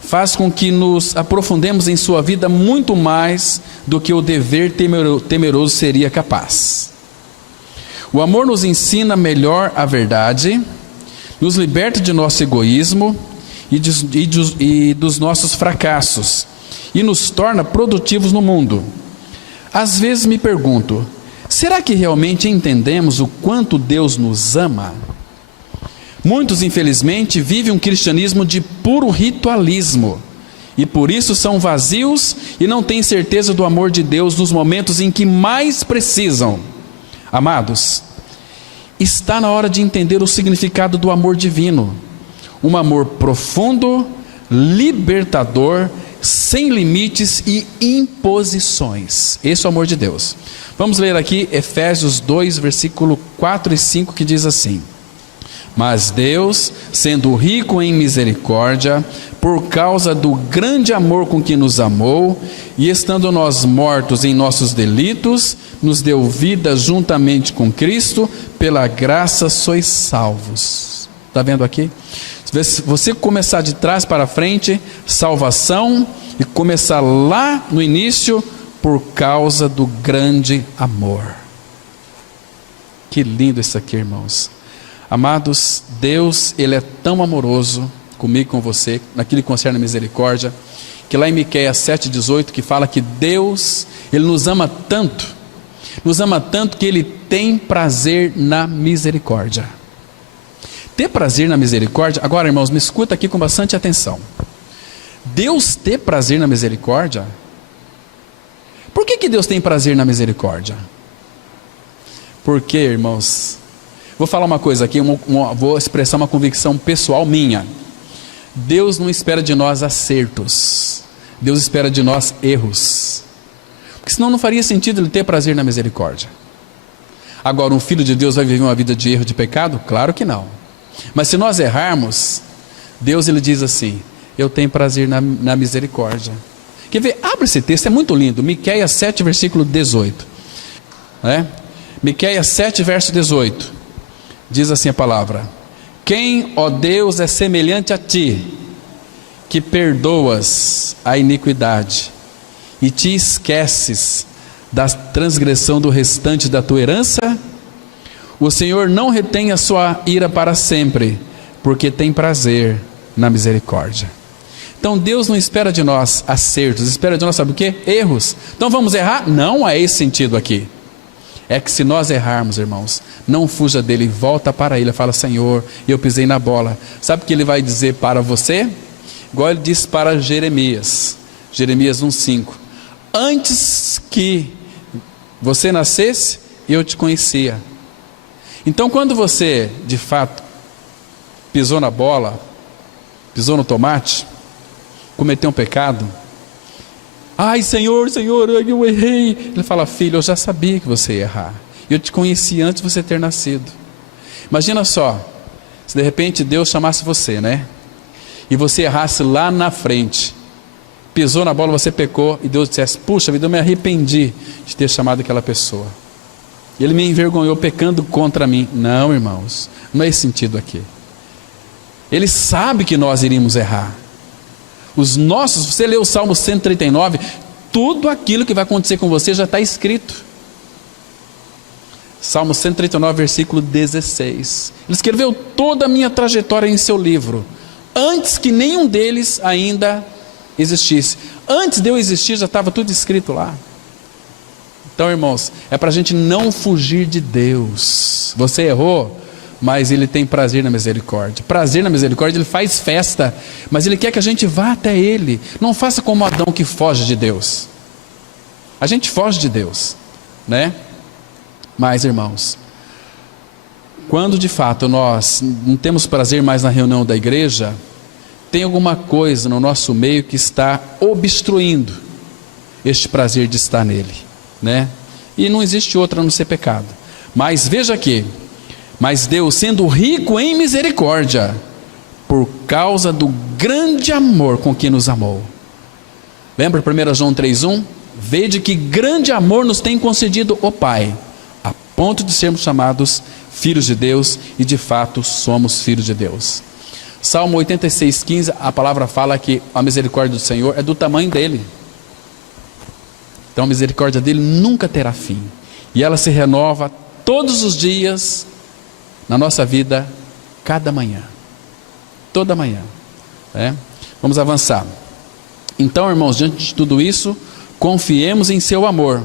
faz com que nos aprofundemos em sua vida muito mais do que o dever temeroso seria capaz. O amor nos ensina melhor a verdade, nos liberta de nosso egoísmo e dos nossos fracassos, e nos torna produtivos no mundo. Às vezes me pergunto, será que realmente entendemos o quanto Deus nos ama? Muitos, infelizmente, vivem um cristianismo de puro ritualismo, e por isso são vazios e não têm certeza do amor de Deus nos momentos em que mais precisam. Amados, está na hora de entender o significado do amor divino, um amor profundo, libertador, sem limites e imposições. Esse é o amor de Deus. Vamos ler aqui Efésios 2, versículo 4 e 5, que diz assim: mas Deus, sendo rico em misericórdia, por causa do grande amor com que nos amou, e estando nós mortos em nossos delitos, nos deu vida juntamente com Cristo, pela graça sois salvos. Está vendo aqui? Se você começar de trás para frente, salvação, e começar lá no início, por causa do grande amor. Que lindo isso aqui, irmãos. Amados, Deus, Ele é tão amoroso comigo e com você, naquilo que concerne a misericórdia, que lá em Miqueias 7,18, que fala que Deus, Ele nos ama tanto que Ele tem prazer na misericórdia. Ter prazer na misericórdia, agora, irmãos, me escuta aqui com bastante atenção. Deus ter prazer na misericórdia, por que Deus tem prazer na misericórdia? Porque, irmãos, vou falar uma coisa aqui, vou expressar uma convicção pessoal minha. Deus não espera de nós acertos, Deus espera de nós erros, porque senão não faria sentido Ele ter prazer na misericórdia. Agora, um filho de Deus vai viver uma vida de erro, de pecado? Claro que não. Mas se nós errarmos, Deus, Ele diz assim: eu tenho prazer na misericórdia. Quer ver? Abre esse texto, é muito lindo. Miqueias 7, versículo 18. Miqueias 7, verso 18. Diz assim a palavra: quem, ó Deus, é semelhante a ti, que perdoas a iniquidade e te esqueces da transgressão do restante da tua herança? O Senhor não retém a sua ira para sempre, porque tem prazer na misericórdia. Então Deus não espera de nós acertos, espera de nós, sabe o quê? Erros. Então vamos errar? Não é esse sentido aqui. É que se nós errarmos, irmãos, não fuja dele, volta para ele, fala: Senhor, eu pisei na bola. Sabe o que ele vai dizer para você? Igual ele disse para Jeremias 1,5: antes que você nascesse, eu te conhecia. Então quando você, de fato, pisou na bola, pisou no tomate, cometeu um pecado, ai Senhor, eu errei. Ele fala: filho, eu já sabia que você ia errar. Eu te conheci antes de você ter nascido. Imagina só, se de repente Deus chamasse você, né? E você errasse lá na frente, pisou na bola, você pecou, e Deus dissesse: puxa vida, eu me arrependi de ter chamado aquela pessoa. Ele me envergonhou pecando contra mim. Não, irmãos, não é esse sentido aqui. Ele sabe que nós iríamos errar. Você lê o Salmo 139, tudo aquilo que vai acontecer com você já está escrito. Salmo 139, versículo 16. Ele escreveu toda a minha trajetória em seu livro, antes que nenhum deles ainda existisse. Antes de eu existir, já estava tudo escrito lá. Então, irmãos, é para a gente não fugir de Deus. Você errou, mas Ele tem prazer na misericórdia. Prazer na misericórdia, Ele faz festa, mas Ele quer que a gente vá até Ele. Não faça como Adão, que foge de Deus. A gente foge de Deus, né? Mas, irmãos, quando de fato nós não temos prazer mais na reunião da igreja, tem alguma coisa no nosso meio que está obstruindo este prazer de estar nele, né? E não existe outra a não ser pecado. Mas veja aqui, mas Deus, sendo rico em misericórdia, por causa do grande amor com que nos amou. Lembra 1 João 3,1? Vede que grande amor nos tem concedido o Pai, a ponto de sermos chamados filhos de Deus, e de fato somos filhos de Deus. Salmo 86,15, a palavra fala que a misericórdia do Senhor é do tamanho dele. Então a misericórdia dele nunca terá fim, e ela se renova todos os dias na nossa vida, cada manhã, toda manhã, né? Vamos avançar. Então, irmãos, diante de tudo isso, confiemos em seu amor.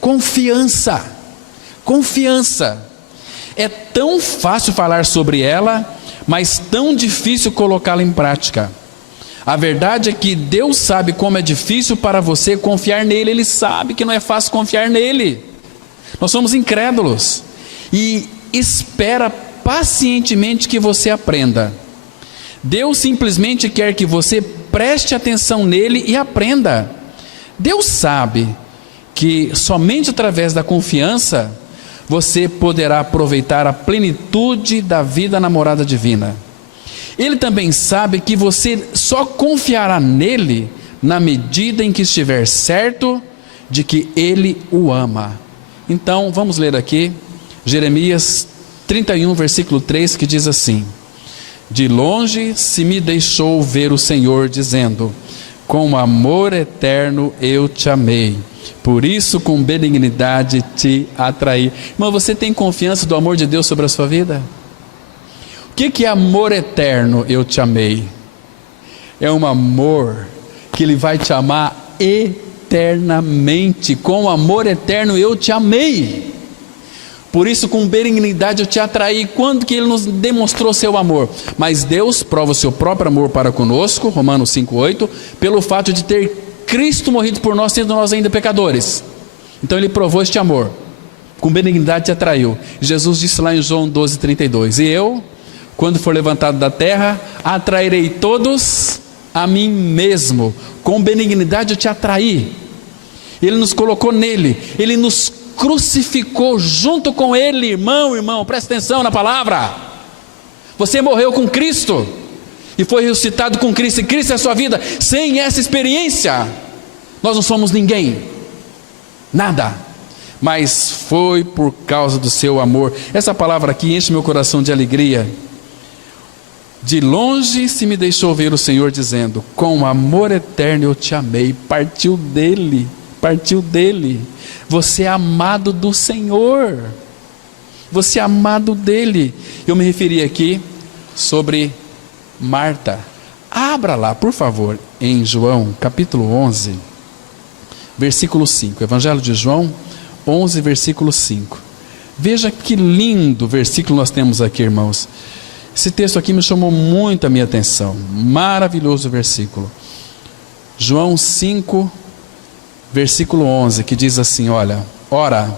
Confiança. É tão fácil falar sobre ela, mas tão difícil colocá-la em prática. A verdade é que Deus sabe como é difícil para você confiar nele. Ele sabe que não é fácil confiar nele. Nós somos incrédulos e espera pacientemente que você aprenda. Deus simplesmente quer que você preste atenção nele e aprenda. Deus sabe que somente através da confiança você poderá aproveitar a plenitude da vida na morada divina. Ele também sabe que você só confiará nele na medida em que estiver certo de que ele o ama. Então vamos ler aqui Jeremias 31, versículo 3, que diz assim: de longe se me deixou ver o Senhor, dizendo: com amor eterno eu te amei, por isso com benignidade te atraí. Irmão, você tem confiança do amor de Deus sobre a sua vida? O que é amor eterno? Eu te amei. É um amor que Ele vai te amar eternamente. Com amor eterno eu te amei, por isso com benignidade eu te atraí. Quando que Ele nos demonstrou seu amor? Mas Deus prova o seu próprio amor para conosco, Romanos 5,8, pelo fato de ter Cristo morrido por nós, sendo nós ainda pecadores. Então Ele provou este amor, com benignidade te atraiu. Jesus disse lá em João 12,32: e eu, quando for levantado da terra, atrairei todos a mim mesmo. Com benignidade eu te atraí. Ele nos colocou nele, Ele nos crucificou junto com Ele. Irmão, presta atenção na palavra. Você morreu com Cristo e foi ressuscitado com Cristo, e Cristo é a sua vida. Sem essa experiência, nós não somos ninguém, nada. Mas foi por causa do seu amor. Essa palavra aqui enche meu coração de alegria. De longe se me deixou ver o Senhor, dizendo: com amor eterno eu te amei. Partiu dele. Você é amado do Senhor, você é amado dele. Eu me referi aqui sobre Marta. Abra lá, por favor, em João capítulo 11, versículo 5. Evangelho de João 11, versículo 5. Veja que lindo versículo nós temos aqui, irmãos. Esse texto aqui me chamou muito a minha atenção. Maravilhoso versículo. João 5, versículo 11, que diz assim: olha, ora,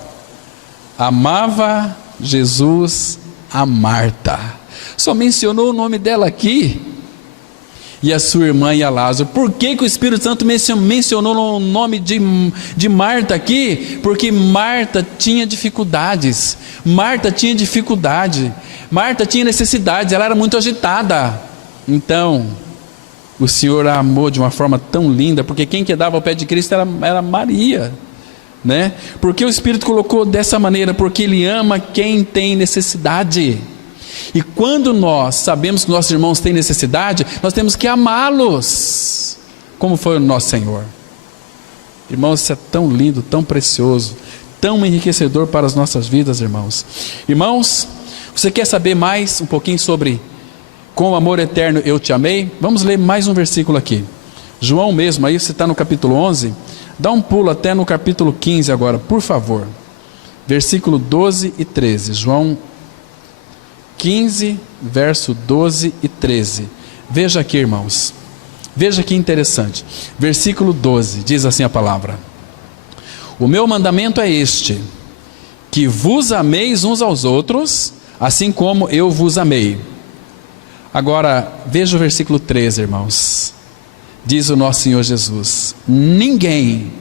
amava Jesus a Marta. Só mencionou o nome dela aqui. e a sua irmã e a Lázaro. Por que o Espírito Santo mencionou o nome de Marta aqui? Porque Marta tinha dificuldades, Marta tinha necessidades, ela era muito agitada. Então, o Senhor a amou de uma forma tão linda, porque quem quedava ao pé de Cristo era Maria, né? Porque o Espírito colocou dessa maneira, porque Ele ama quem tem necessidade. E quando nós sabemos que nossos irmãos têm necessidade, nós temos que amá-los, como foi o nosso Senhor. Irmãos, isso é tão lindo, tão precioso, tão enriquecedor para as nossas vidas, irmãos. Irmãos, você quer saber mais um pouquinho sobre com amor eterno eu te amei? Vamos ler mais um versículo aqui. João mesmo, aí você está no capítulo 11, dá um pulo até no capítulo 15 agora, por favor. Versículo 12 e 13, João 15, verso 12 e 13. Veja aqui, irmãos, veja que interessante. Versículo 12, diz assim a palavra: o meu mandamento é este, que vos ameis uns aos outros, assim como eu vos amei. Agora, veja o versículo 13, irmãos. Diz o nosso Senhor Jesus: ninguém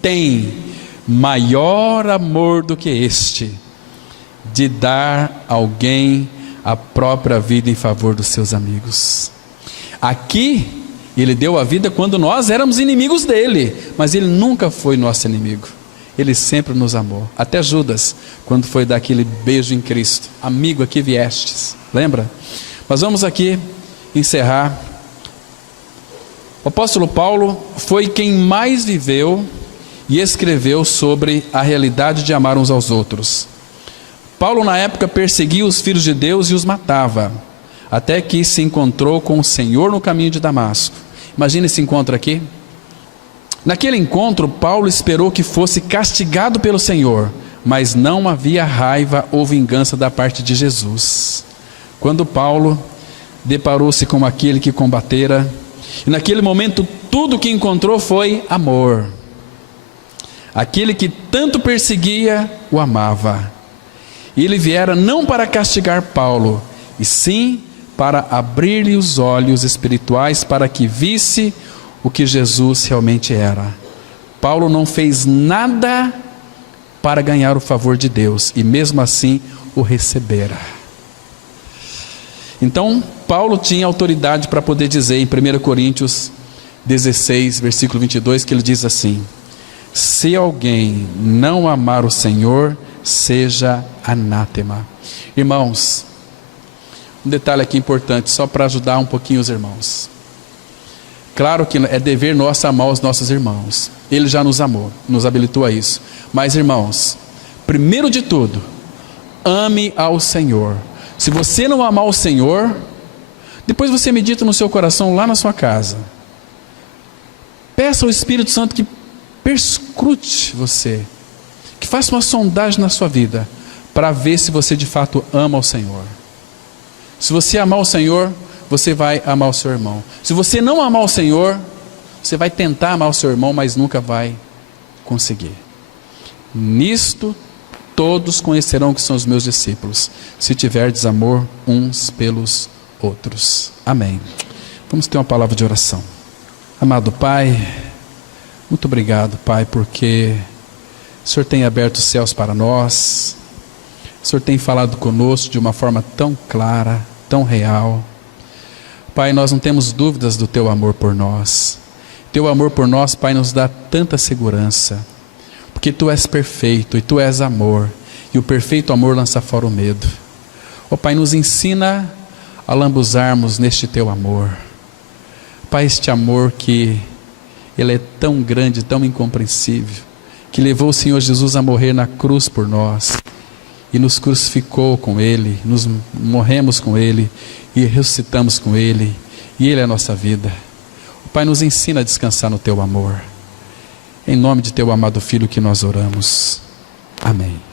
tem maior amor do que este, de dar a alguém a própria vida em favor dos seus amigos. Aqui, Ele deu a vida quando nós éramos inimigos dele, mas Ele nunca foi nosso inimigo. Ele sempre nos amou. Até Judas, quando foi dar aquele beijo em Cristo: amigo, aqui viestes. Lembra? Mas vamos aqui encerrar. O apóstolo Paulo foi quem mais viveu e escreveu sobre a realidade de amar uns aos outros. Paulo na época perseguia os filhos de Deus e os matava, até que se encontrou com o Senhor no caminho de Damasco. Imagina esse encontro aqui. Naquele encontro, Paulo esperou que fosse castigado pelo Senhor, mas não havia raiva ou vingança da parte de Jesus. Quando Paulo deparou-se com aquele que combatera, e naquele momento tudo que encontrou foi amor. Aquele que tanto perseguia o amava. E ele viera não para castigar Paulo, e sim para abrir-lhe os olhos espirituais para que visse o que Jesus realmente era. Paulo não fez nada para ganhar o favor de Deus, e mesmo assim o recebera. Então Paulo tinha autoridade para poder dizer em 1 Coríntios 16, versículo 22, que ele diz assim: se alguém não amar o Senhor, seja anátema. Irmãos, um detalhe aqui importante, só para ajudar um pouquinho os irmãos. Claro que é dever nosso amar os nossos irmãos. Ele já nos amou, nos habilitou a isso. Mas irmãos, primeiro de tudo, ame ao Senhor. Se você não amar o Senhor, depois você medita no seu coração lá na sua casa. Peça ao Espírito Santo que perscrute você, que faça uma sondagem na sua vida, para ver se você de fato ama o Senhor. Se você amar o Senhor, você vai amar o seu irmão. Se você não amar o Senhor, você vai tentar amar o seu irmão, mas nunca vai conseguir. Nisto todos conhecerão que são os meus discípulos, se tiverdes amor uns pelos outros. Amém. Vamos ter uma palavra de oração. Amado Pai, muito obrigado, Pai, porque o Senhor tem aberto os céus para nós. O Senhor tem falado conosco de uma forma tão clara, tão real. Pai, nós não temos dúvidas do Teu amor por nós. Teu amor por nós, Pai, nos dá tanta segurança, porque Tu és perfeito e Tu és amor, e o perfeito amor lança fora o medo. Ó Pai, nos ensina a lambuzarmos neste Teu amor. Pai, este amor que Ele é tão grande, tão incompreensível, que levou o Senhor Jesus a morrer na cruz por nós, e nos crucificou com Ele, nos morremos com Ele, e ressuscitamos com Ele, e Ele é a nossa vida. Pai, nos ensina a descansar no Teu amor. Em nome de Teu amado Filho que nós oramos. Amém.